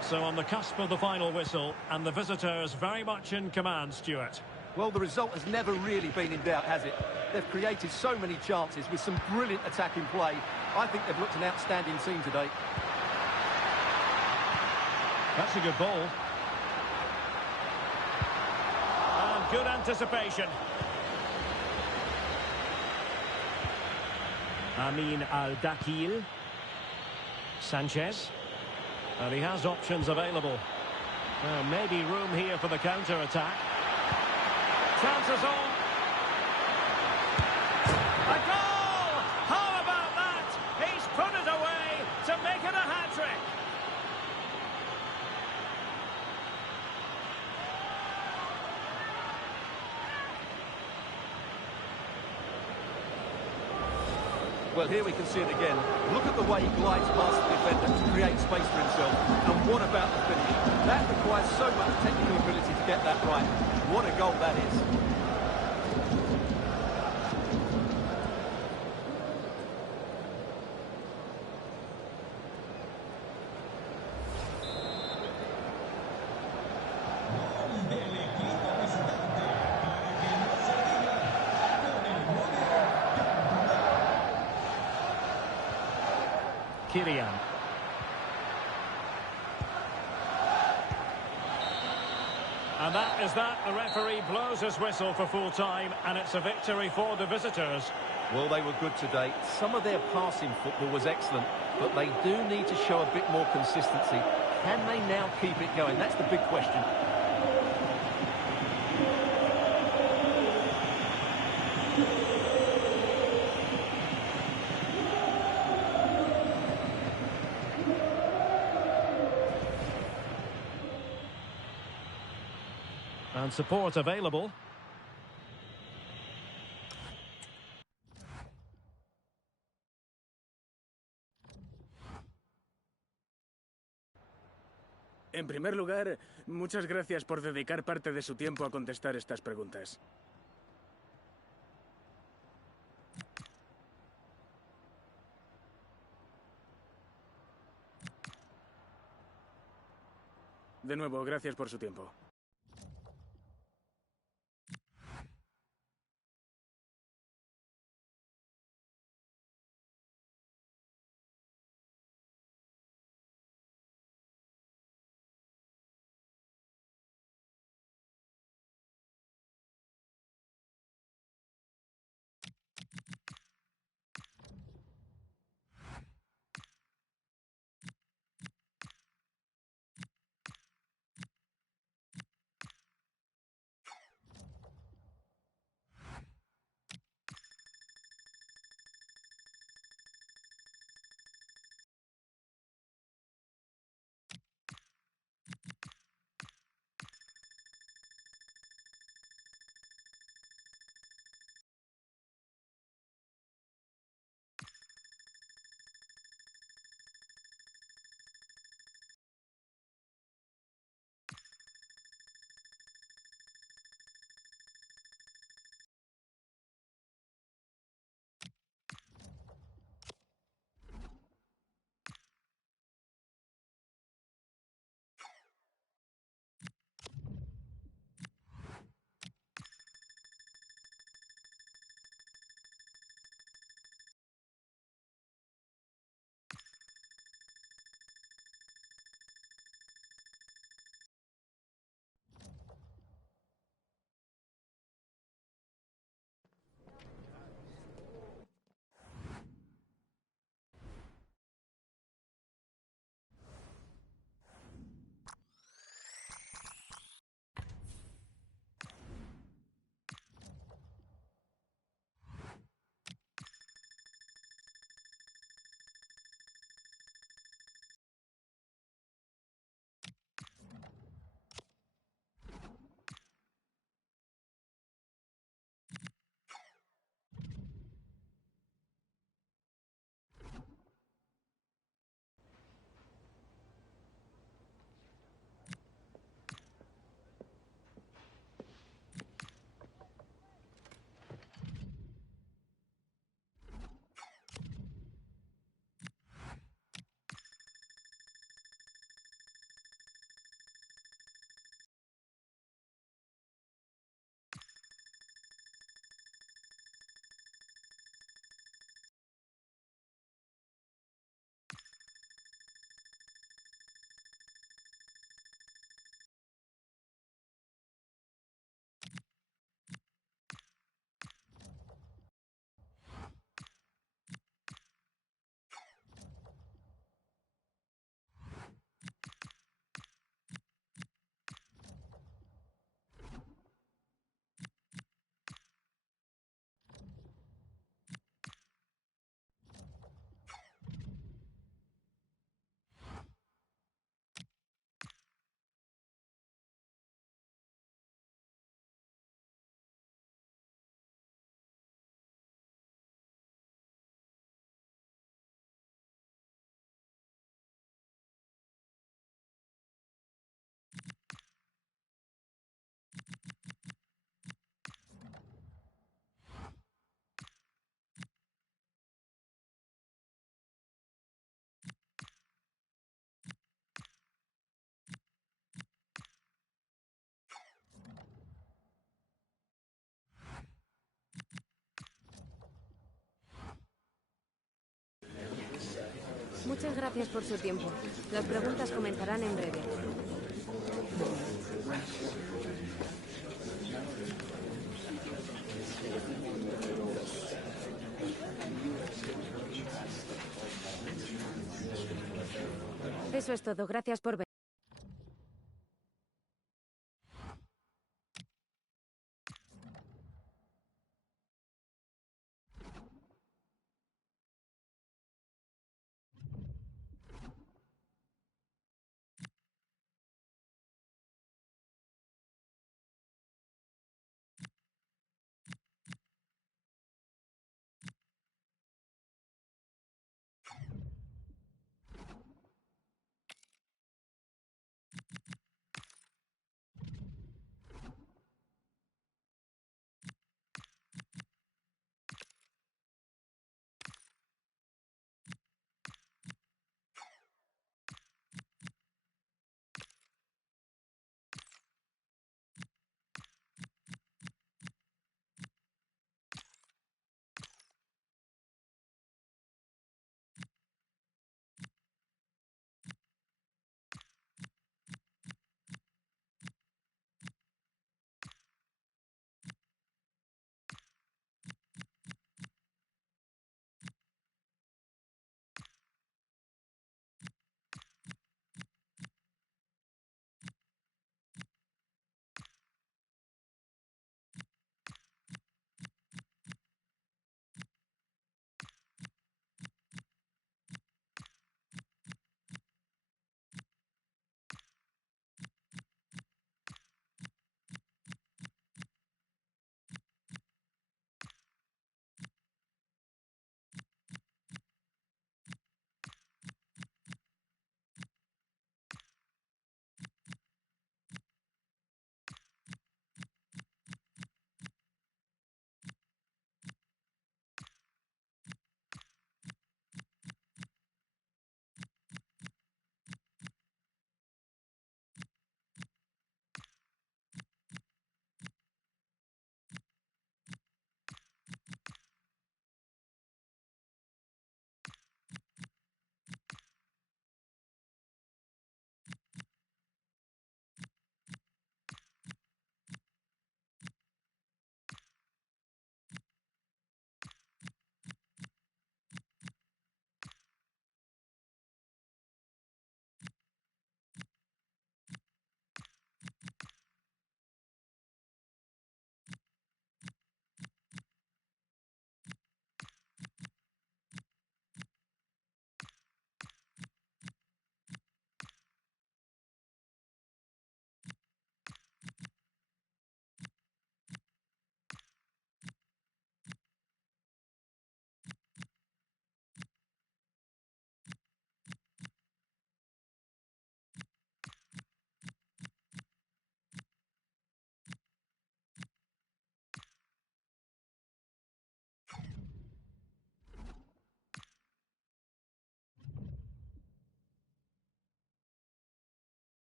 So on the cusp of the final whistle, and the visitors very much in command, Stuart. Well, the result has never really been in doubt, has it? They've created so many chances with some brilliant attacking play. I think they've looked an outstanding team today. That's a good ball. And good anticipation. Amin Al-Dakil. Sanchez. And he has options available. Maybe room here for the counter-attack. Chances on. A goal! How about that? He's put it away to make it a hat-trick. Well, here we can see it again. Look at the way he glides past the defender to create space for himself. And what about the finish? That requires so much technical ability to get that right. What a goal that is. Kylian. And that is that. The referee blows his whistle for full time, and it's a victory for the visitors. Well, they were good today. Some of their passing football was excellent, but they do need to show a bit more consistency. Can they now keep it going? That's the big question. And support available. En primer lugar, muchas gracias por dedicar parte de su tiempo a contestar estas preguntas. De nuevo, gracias por su tiempo. Muchas gracias por su tiempo. Las preguntas comenzarán en breve. Eso es todo. Gracias por ver.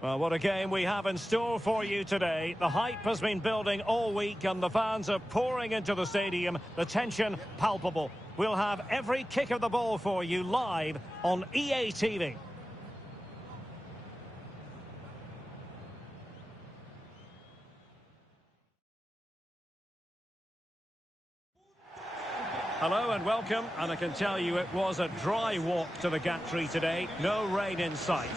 Well, what a game we have in store for you today. The hype has been building all week and the fans are pouring into the stadium. The tension palpable. We'll have every kick of the ball for you live on EA TV. Hello and welcome, and I can tell you it was a dry walk to the gantry today. No rain in sight.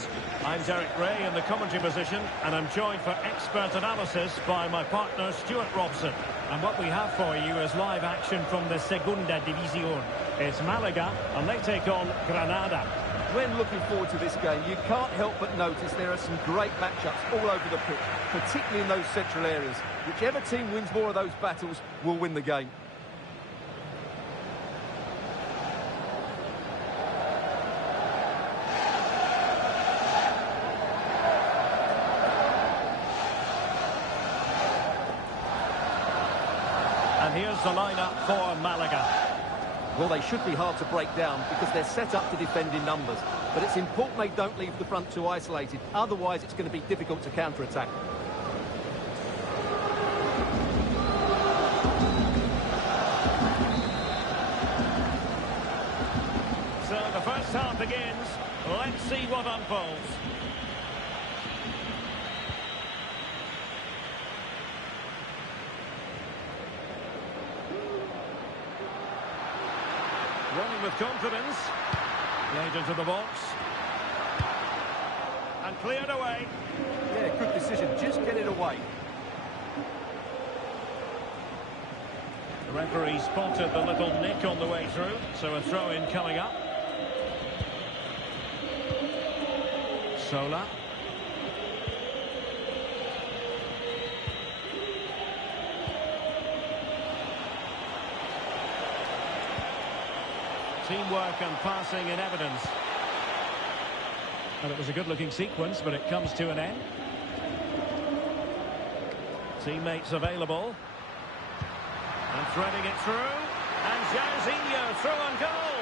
I'm Derek Ray in the commentary position, and I'm joined for expert analysis by my partner Stuart Robson. And what we have for you is live action from the Segunda División. It's Malaga, and they take on Granada. When looking forward to this game, you can't help but notice there are some great matchups all over the pitch, particularly in those central areas. Whichever team wins more of those battles will win the game. And here's the lineup for Malaga. Well, they should be hard to break down because they're set up to defend in numbers. But it's important they don't leave the front two isolated. Otherwise, it's going to be difficult to counter-attack. So the first half begins. Let's see what unfolds. Running with confidence. Played into the box. And cleared away. Yeah, good decision. Just get it away. The referee spotted the little nick on the way through, so a throw-in coming up. Sola. Teamwork and passing in evidence. And it was a good-looking sequence, but it comes to an end. Teammates available. And threading it through. And Jairzinho through and goal.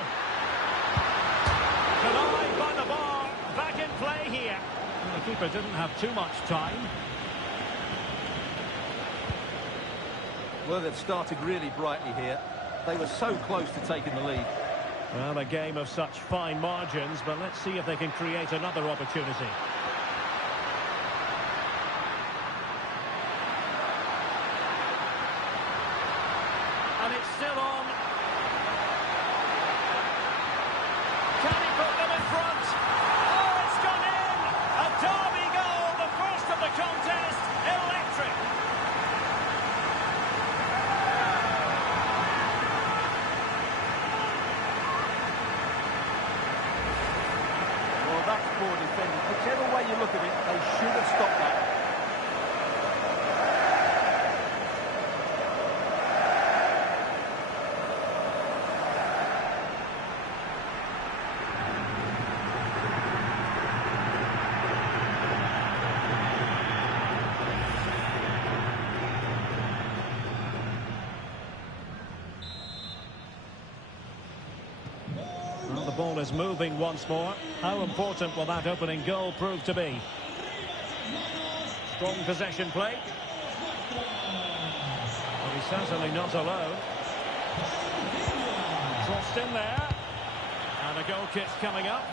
Denied by the bar. Back in play here. And the keeper didn't have too much time. Well, they've started really brightly here. They were so close to taking the lead. Well, a game of such fine margins, but let's see if they can create another opportunity. And it's still on. Can he put them in front? Oh, it's gone in! A derby goal, the first of the contest. Electric. Well, that's poor defending. Whichever way you look at it, they should have stopped that. Well, the ball is moving once more. How important will that opening goal prove to be? Strong possession play. Well, he's certainly not alone. Crossed in there. And a goal kick coming up.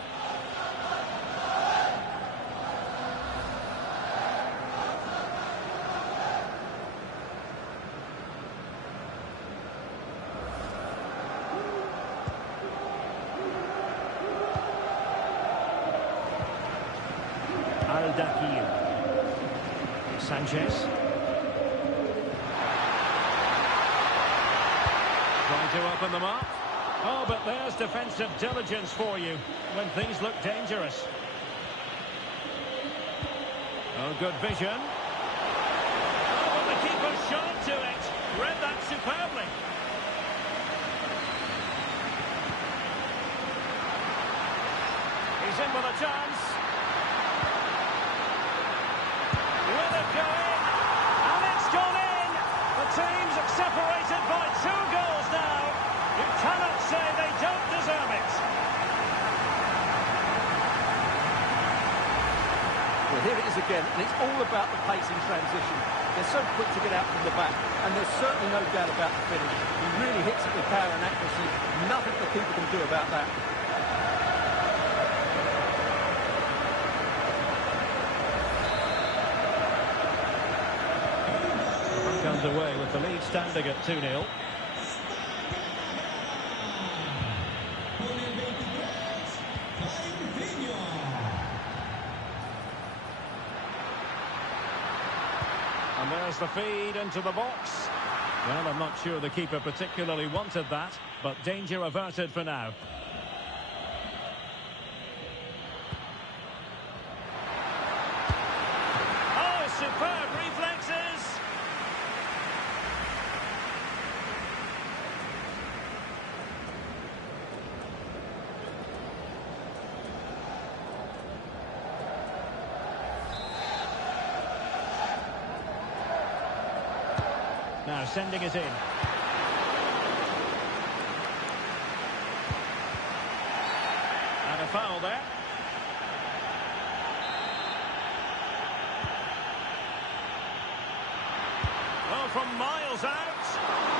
Sanchez. Trying to open them up. Oh, but there's defensive diligence for you when things look dangerous. Oh, good vision. Oh, but the keeper's shot to it. Read that superbly. He's in with a chance. Will it go in? And it's gone in! The teams are separated by 2 goals now. You cannot say they don't deserve it. Well, here it is again, and it's all about the pace in transition. They're so quick to get out from the back, and there's certainly no doubt about the finish. He really hits it with power and accuracy. Nothing the keeper can do about that. Underway with the lead standing at 2-0. And there's the feed into the box. Well, I'm not sure the keeper particularly wanted that, but danger averted for now. Oh, superb reflexes! Now sending it in. a foul there. Well, from miles out.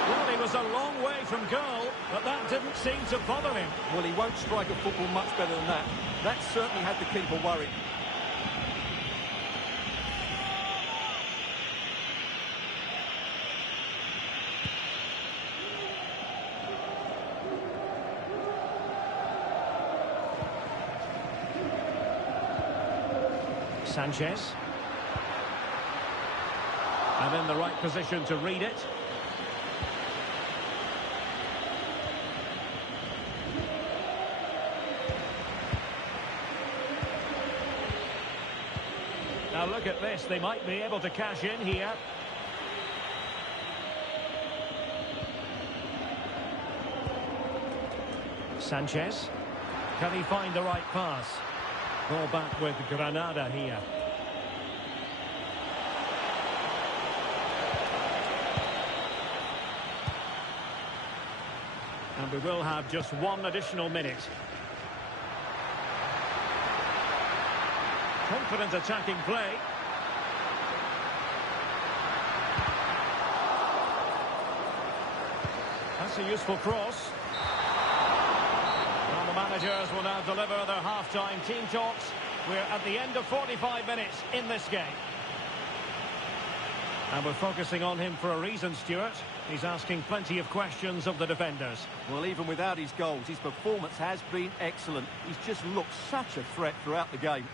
Well, he was a long way from goal, but that didn't seem to bother him. Well, he won't strike a football much better than that. That certainly had the keeper worried. Sanchez. And in the right position to read it. Now look at this, they might be able to cash in here. Sanchez. Can he find the right pass? Ball back with Granada here. And we will have just one additional minute. Confident attacking play. That's a useful cross. Well, the managers will now deliver their half-time team talks. We're at the end of 45 minutes in this game. And we're focusing on him for a reason, Stuart. He's asking plenty of questions of the defenders. Well, even without his goals, his performance has been excellent. He's just looked such a threat throughout the game.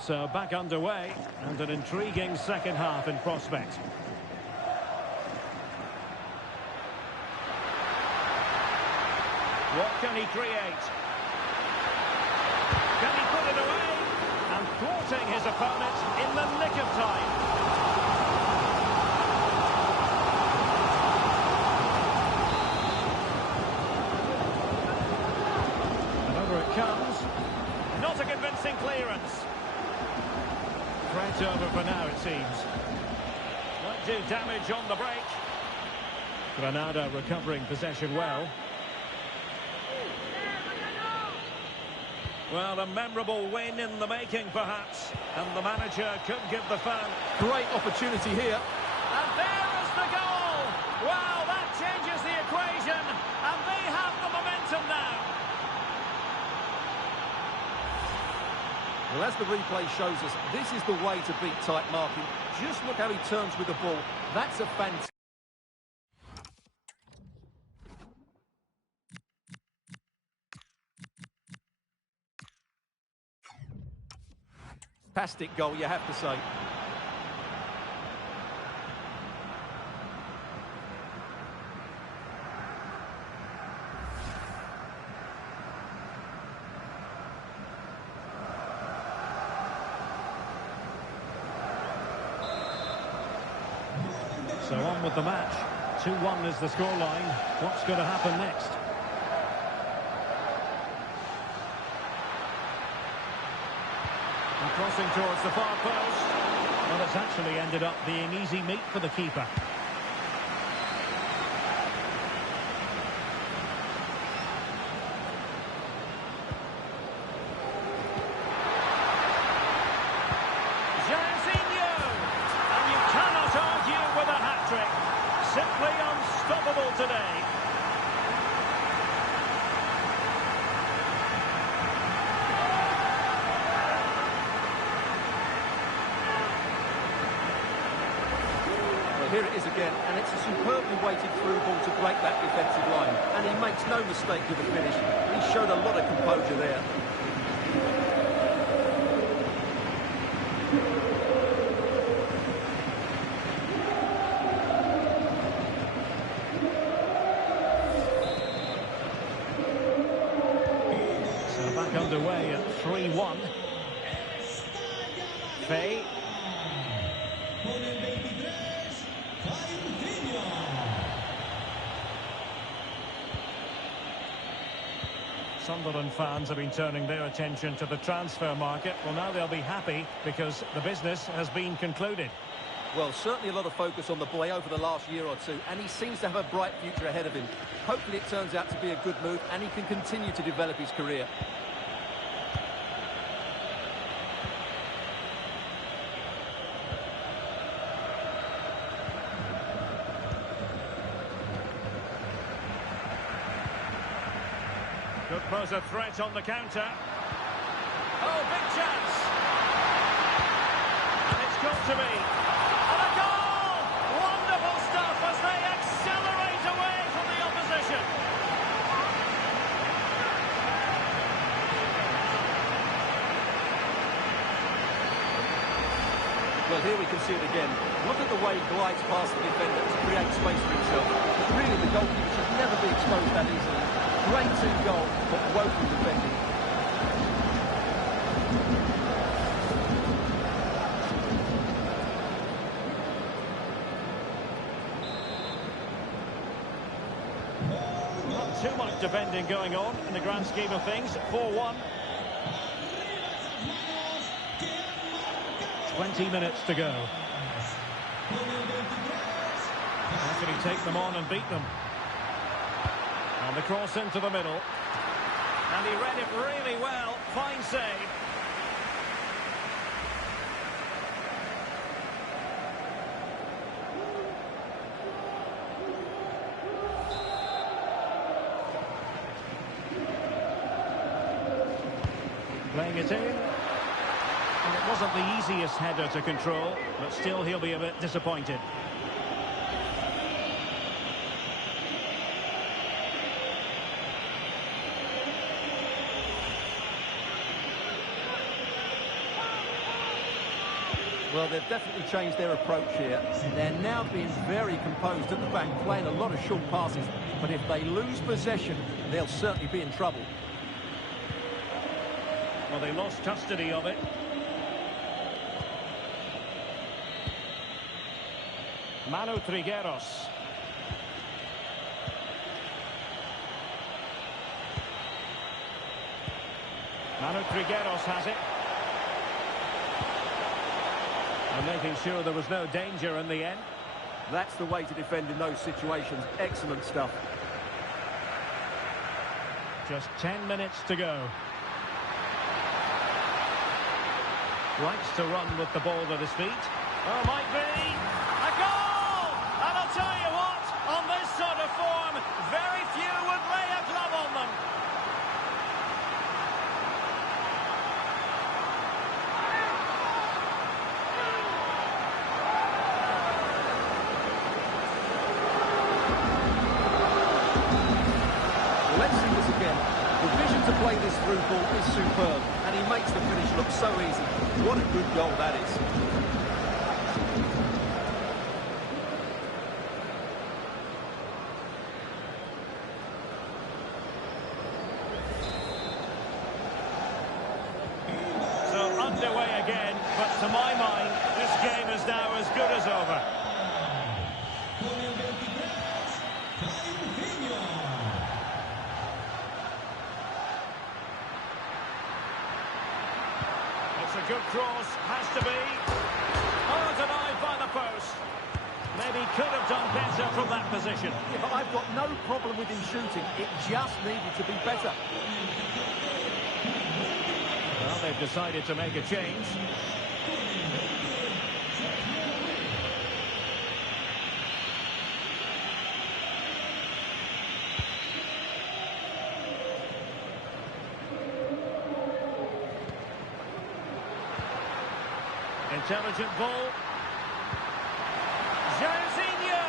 So back underway, and an intriguing second half in prospect. What can he create? Can he put it away? And thwarting his opponent in the nick of time. And over it comes. Not a convincing clearance. Threat over for now, it seems. Won't do damage on the break. Granada recovering possession well. Well, a memorable win in the making, perhaps. And the manager could give the fan. Great opportunity here. And there is the goal! Wow, that changes the equation. And they have the momentum now. Well, as the replay shows us, this is the way to beat tight marking. Just look how he turns with the ball. That's a fantastic... Fantastic goal, you have to say. So on with the match. 2-1 is the scoreline. What's going to happen next? And crossing towards the far post. Well, it's actually ended up being easy meat for the keeper. Simply unstoppable today. Well, here it is again, and it's a superbly weighted through ball to break that defensive line. And he makes no mistake with the finish. He showed a lot of composure there. underway at 3-1. Faye. Sunderland fans have been turning their attention to the transfer market. Well, now they'll be happy because the business has been concluded. Well, certainly a lot of focus on the boy over the last year or two, and he seems to have a bright future ahead of him. Hopefully it turns out to be a good move and he can continue to develop his career. Could pose a threat on the counter. Oh, big chance! And it's got to be. And a goal! Wonderful stuff as they accelerate away from the opposition. Well, here we can see it again. Look at the way he glides past the defender to create space for himself. Really, the goalkeeper should never be exposed that easily. Great team goal, but woeful defending. Not too much defending going on in the grand scheme of things. 4-1. 20 minutes to go. How can he take them on and beat them? And the cross into the middle. And he read it really well. Fine save. Playing it in. And it wasn't the easiest header to control, but still he'll be a bit disappointed. Well, they've definitely changed their approach here. They're now being very composed at the back, playing a lot of short passes. But if they lose possession, they'll certainly be in trouble. Well, they lost custody of it. Manu Trigueros. Manu Trigueros has it. And making sure there was no danger in the end. That's the way to defend in those situations. Excellent stuff. Just 10 minutes to go. Likes to run with the ball at his feet. Oh, might be a goal! And I'll tell you what, on this sort of form, very few would lay a glove on them. Let's see this again. The vision to play this through ball is superb, and he makes the finish look so easy. What a good goal that is. So underway again, but to my mind, this game is now as good as over. Good cross, has to be. Oh, denied by the post. Maybe could have done better from that position. Yeah, but I've got no problem with him shooting. It just needed to be better. Well, they've decided to make a change. Intelligent ball. Jairzinho!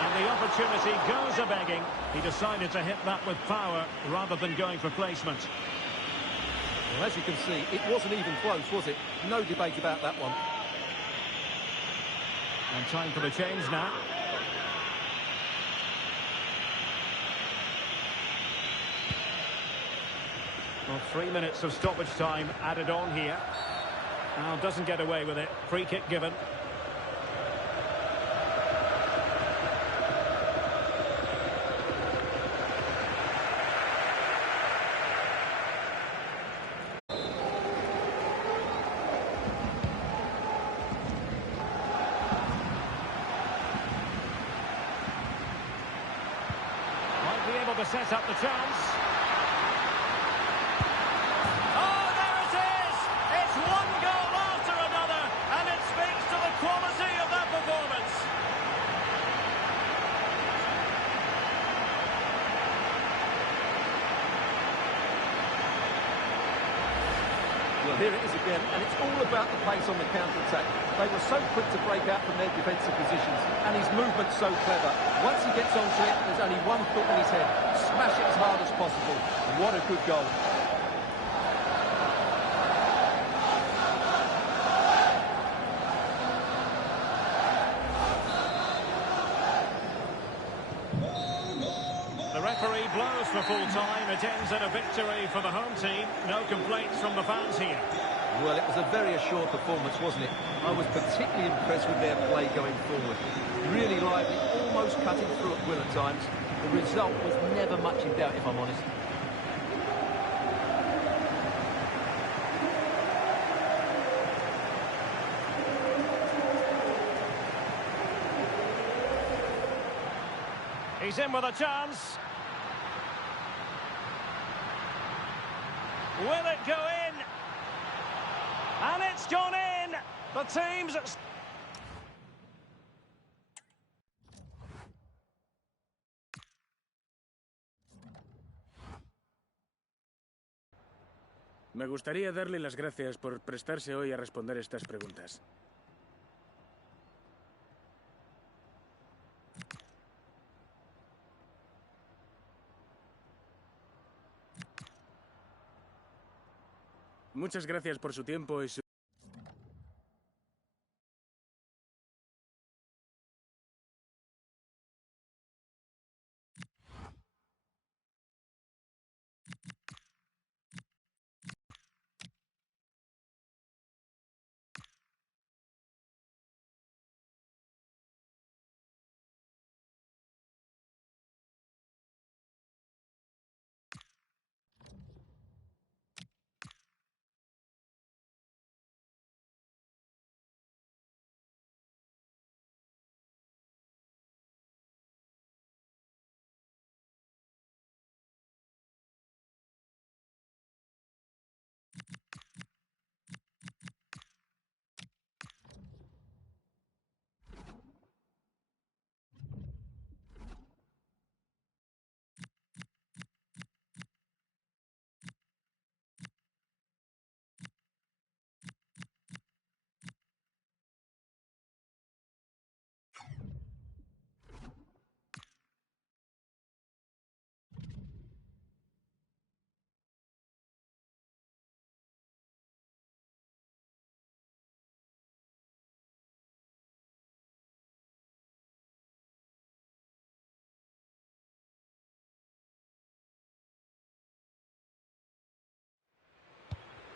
And the opportunity goes a-begging. He decided to hit that with power rather than going for placement. Well, as you can see, it wasn't even close, was it? No debate about that one. And time for the change now. Well, 3 minutes of stoppage time added on here. Now doesn't get away with it. Free kick given. Might be able to set up the chance. Oh, there it is! It's one goal after another, and it speaks to the quality of that performance. Well, here it is again, and it's all about the pace on the counter-attack. They were so quick to break out from their defensive positions, and his movement's so clever. Once he gets onto it, there's only one thought in his head: smash it as hard as possible. What a good goal. The referee blows for full time. It ends in a victory for the home team. No complaints from the fans here. Well, it was a very assured performance, wasn't it? I was particularly impressed with their play going forward. Really lively, almost cutting through at will at times. The result was never much in doubt, if I'm honest. He's in with a chance. Will it go in? And it's gone in! The team's... Me gustaría darle las gracias por prestarse hoy a responder estas preguntas. Muchas gracias por su tiempo y su...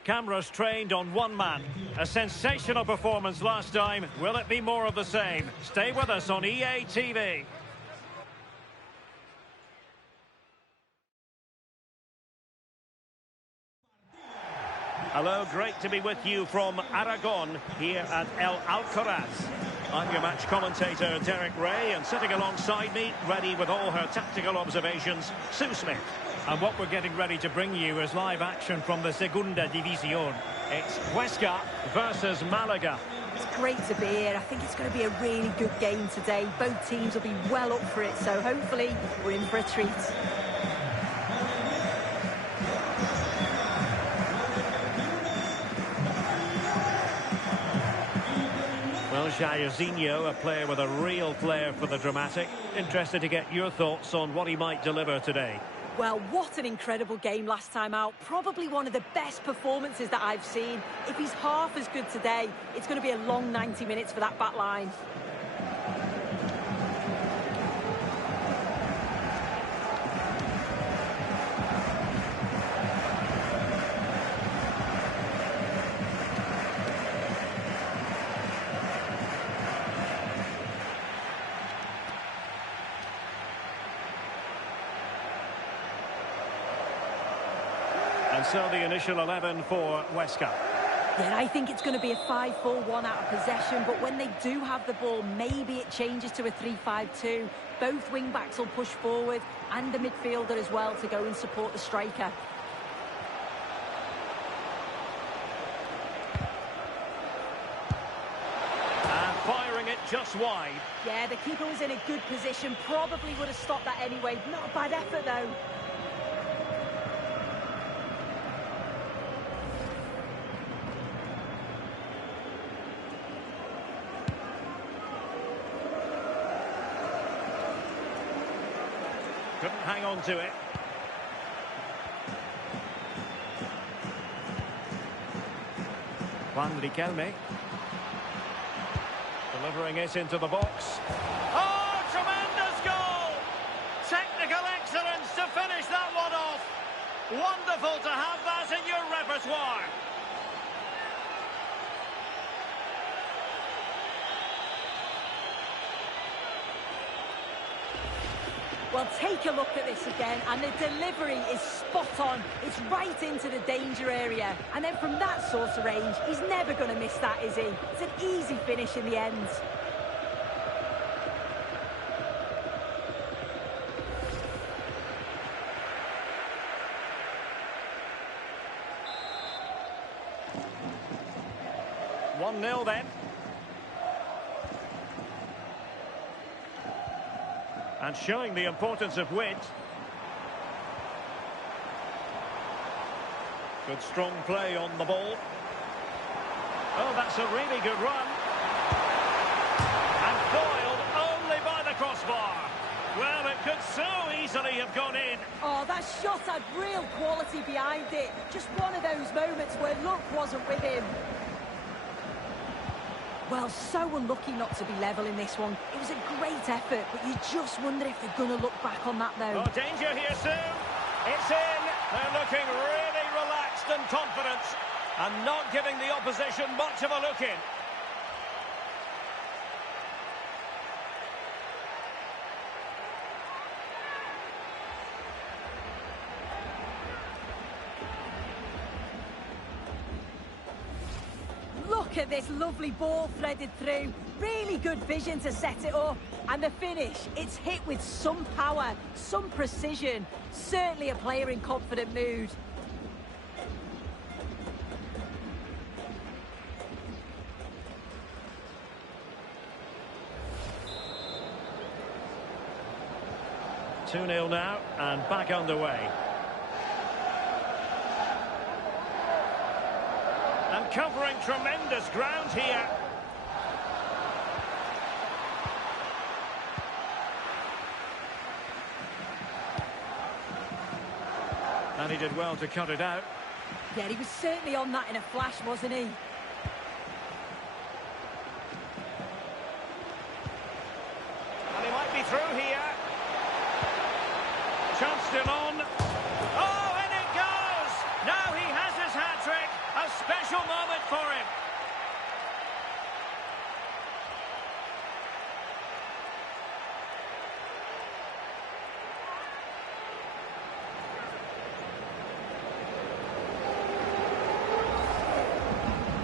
Cameras trained on one man. A sensational performance last time. Will it be more of the same? Stay with us on EA TV. Hello, great to be with you from Aragon here at El Alcoraz. I'm your match commentator, Derek Ray, and sitting alongside me, ready with all her tactical observations, Sue Smith. And what we're getting ready to bring you is live action from the Segunda División. It's Huesca versus Malaga. It's great to be here. I think it's going to be a really good game today. Both teams will be well up for it, so hopefully we're in for a treat. Well, Jairzinho, a player with a real flair for the dramatic. Interested to get your thoughts on what he might deliver today. Well, what an incredible game last time out. Probably one of the best performances that I've seen. If he's half as good today, it's going to be a long 90 minutes for that back line. And so the initial 11 for Huesca. Yeah, I think it's going to be a 5-4-1 out of possession, but when they do have the ball, maybe it changes to a 3-5-2. Both wing-backs will push forward, and the midfielder as well to go and support the striker. And firing it just wide. Yeah, the keeper was in a good position, probably would have stopped that anyway. Not a bad effort, though. Couldn't hang on to it. Juan Riquelme. Delivering it into the box. Oh, tremendous goal! Technical excellence to finish that one off. Wonderful to have that in your repertoire. Well, take a look at this again, and the delivery is spot on. It's right into the danger area. And then from that sort of range, he's never going to miss that, is he? It's an easy finish in the end. One 1-0 then. And showing the importance of wit. Good strong play on the ball. Oh, that's a really good run. And foiled only by the crossbar. Well, it could so easily have gone in. Oh, that shot had real quality behind it. Just one of those moments where luck wasn't with him. Well, so unlucky not to be level in this one. It was a great effort, but you just wonder if they're going to look back on that, though. Oh, danger here soon. It's in. They're looking really relaxed and confident and not giving the opposition much of a look in. Look at this lovely ball threaded through. Really good vision to set it up. And the finish, it's hit with some power, some precision. Certainly a player in confident mood. Two 2-0 now and back underway. And covering tremendous ground here. And he did well to cut it out. Yeah, he was certainly on that in a flash, wasn't he? And he might be through here. Chance still on. Oh, and it goes! Now he has his hat-trick. A special moment for him.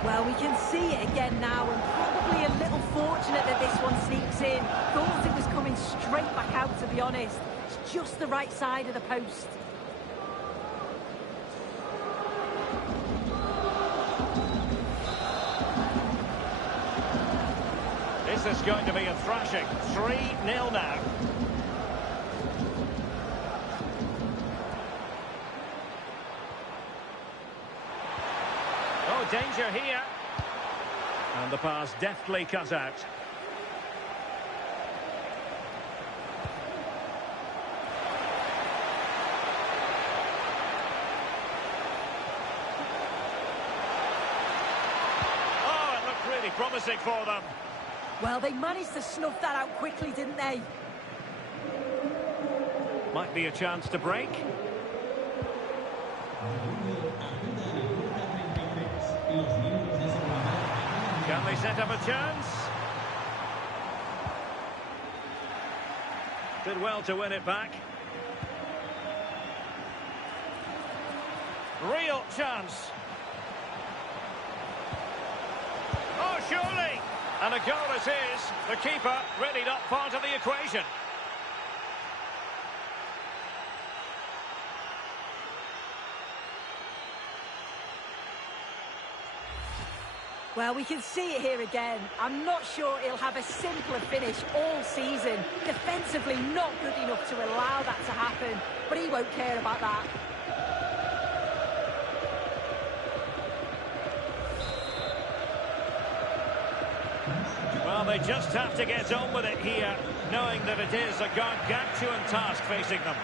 Well, we can see it again now, and probably a little fortunate that this one sneaks in. Thought it was coming straight back out, to be honest. It's just the right side of the post. This is going to be a thrashing. 3-0 now. Oh, danger here. And the pass deftly cut out. Oh, it looked really promising for them. Well, they managed to snuff that out quickly, didn't they? Might be a chance to break. Can they set up a chance? Did well to win it back. Real chance. Oh, surely! And a goal it is. The keeper really not part of the equation. Well, we can see it here again. I'm not sure he'll have a simpler finish all season. Defensively not good enough to allow that to happen, but he won't care about that. Well, they just have to get on with it here, knowing that it is a gargantuan task facing them.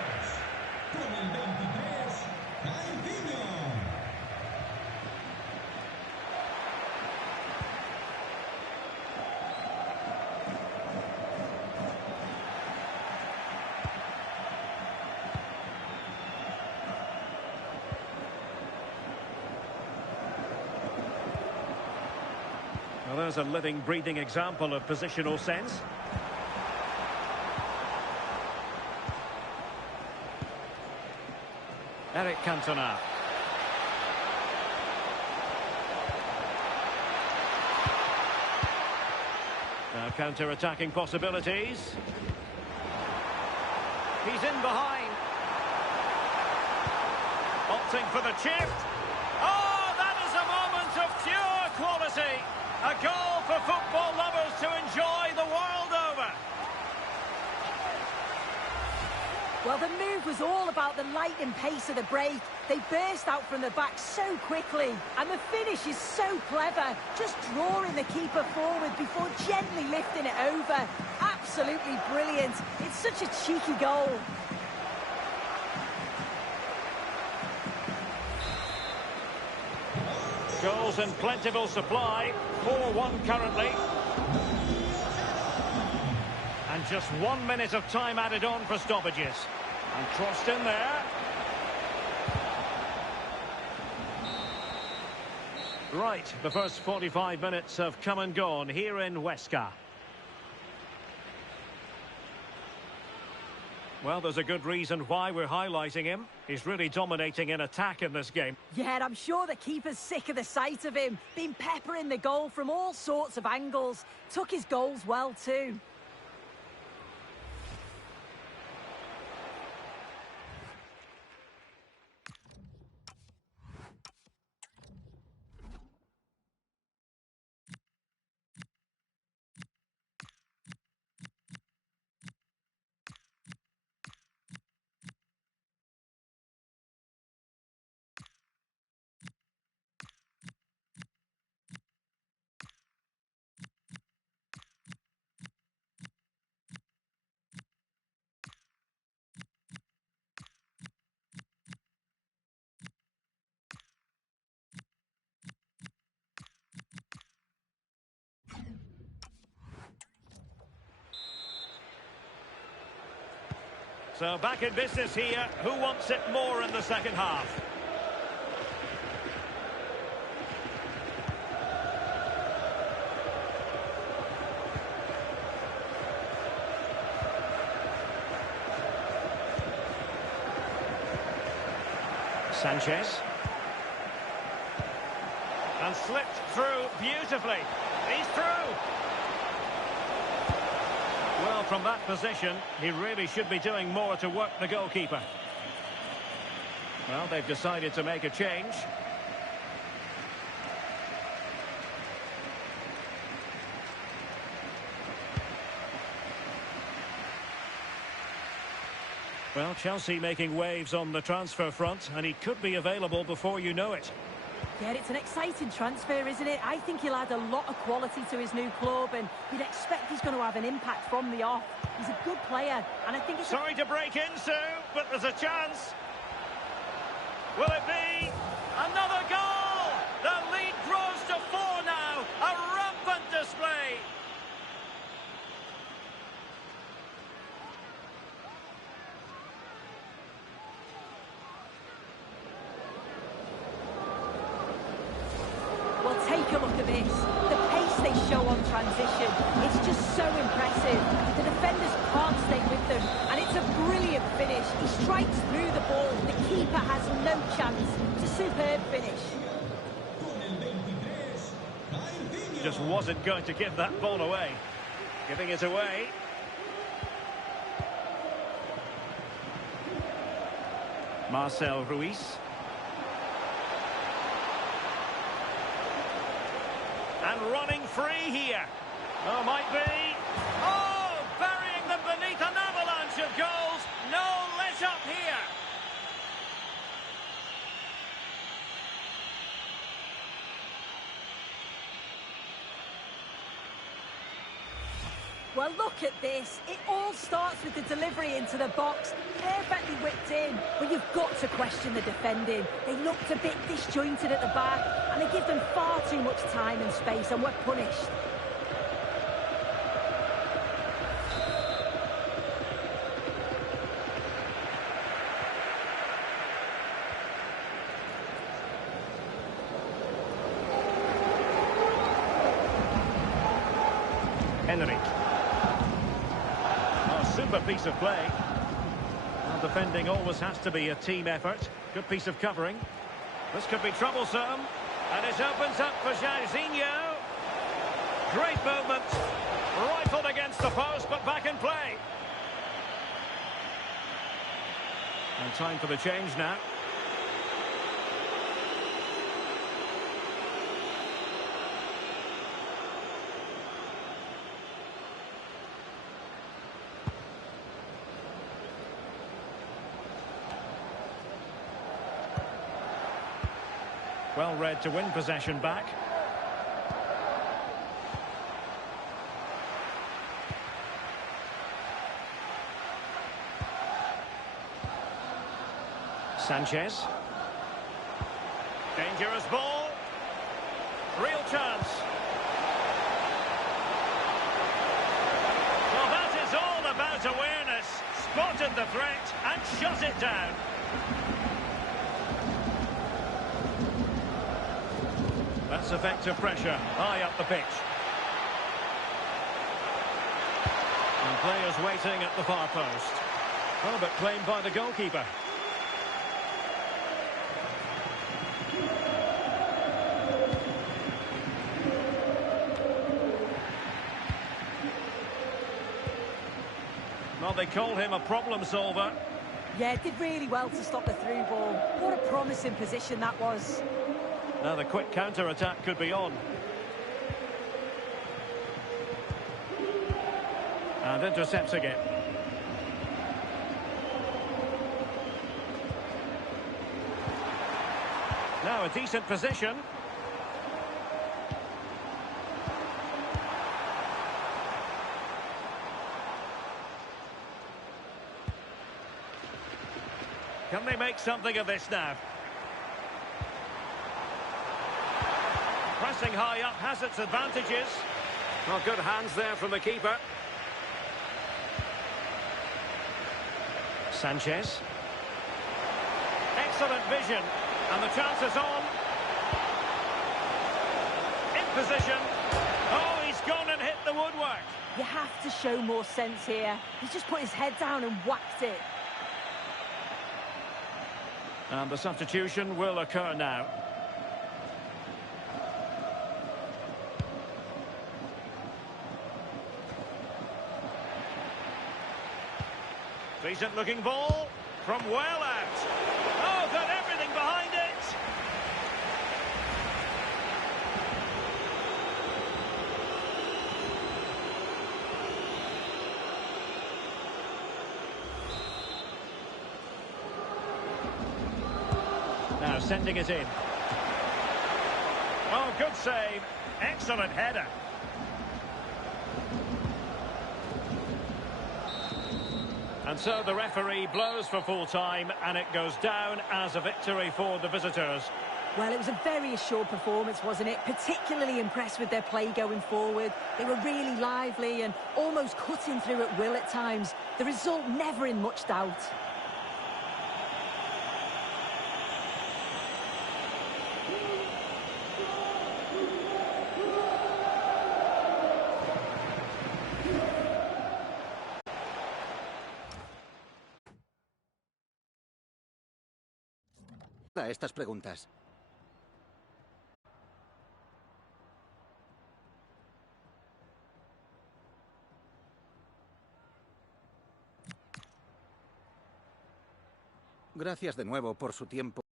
Well, there's a living, breathing example of positional sense. Eric Cantona. Now counter-attacking possibilities. He's in behind. Opting for the chip. Oh, that is a moment of pure quality. A goal for football lovers to enjoy the world over. Well, the move was all about the lightning pace of the break. They burst out from the back so quickly, and the finish is so clever. Just drawing the keeper forward before gently lifting it over. Absolutely brilliant. It's such a cheeky goal. Goals in plentiful supply, 4-1 currently. And just 1 minute of time added on for stoppages. And crossed in there. Right, the first 45 minutes have come and gone here in Huesca. Well, there's a good reason why we're highlighting him. He's really dominating in attack in this game. Yeah, and I'm sure the keeper's sick of the sight of him. Been peppering the goal from all sorts of angles. Took his goals well too. So back in business here. Who wants it more in the second half? Sanchez. And slipped through beautifully. He's through. Well, from that position, he really should be doing more to work the goalkeeper. Well, they've decided to make a change. Well, Chelsea making waves on the transfer front, and he could be available before you know it. Yeah, it's an exciting transfer, isn't it? I think he'll add a lot of quality to his new club, and you'd expect he's going to have an impact from the off. He's a good player, and I think it's... Sorry to break in, Sue, but there's a chance. Will it be another goal? The lead grows to 4 now. A rampant display. Well, take a look at this. The pace they show on transition, it's just so impressive. The defenders can't stay with them, and it's It's a brilliant finish. He strikes through the ball. The keeper has no chance. It's a superb finish. Just wasn't going to give that ball away. Giving it away. Marcel Ruiz. And running free here. Oh, might be. Oh, burying them beneath an avalanche of goals. No let up here. Well, look at this. It all starts with the delivery into the box. Perfectly whipped in. But you've got to question the defending. They looked a bit disjointed at the back, and they give them far too much time and space, and we're punished. Henrik. Super piece of play. Well, defending always has to be a team effort. Good piece of covering. This could be troublesome. And it opens up for Jairzinho. Great movement. Rifled against the post, but back in play. And time for the change now. Well read to win possession back. Sanchez. Dangerous ball. Real chance. Well, that is all about awareness. Spotted the threat and shut it down. That's effective pressure, high up the pitch. And players waiting at the far post. Oh, but claimed by the goalkeeper. Well, they call him a problem solver. Yeah, did really well to stop the through ball. What a promising position that was. Now the quick counter-attack could be on. And intercepts again. Now a decent position. Can they make something of this now? Pressing high up has its advantages. Well, good hands there from the keeper. Sanchez. Excellent vision. And the chance is on. In position. Oh, he's gone and hit the woodwork. You have to show more sense here. He's just put his head down and whacked it. And the substitution will occur now. Decent looking ball from well out. Oh, got everything behind it. Now sending it in. Oh, good save. Excellent header. And so the referee blows for full time, and it goes down as a victory for the visitors. Well, it was a very assured performance, wasn't it? Particularly impressed with their play going forward. They were really lively and almost cutting through at will at times. The result never in much doubt. a estas preguntas. Gracias de nuevo por su tiempo.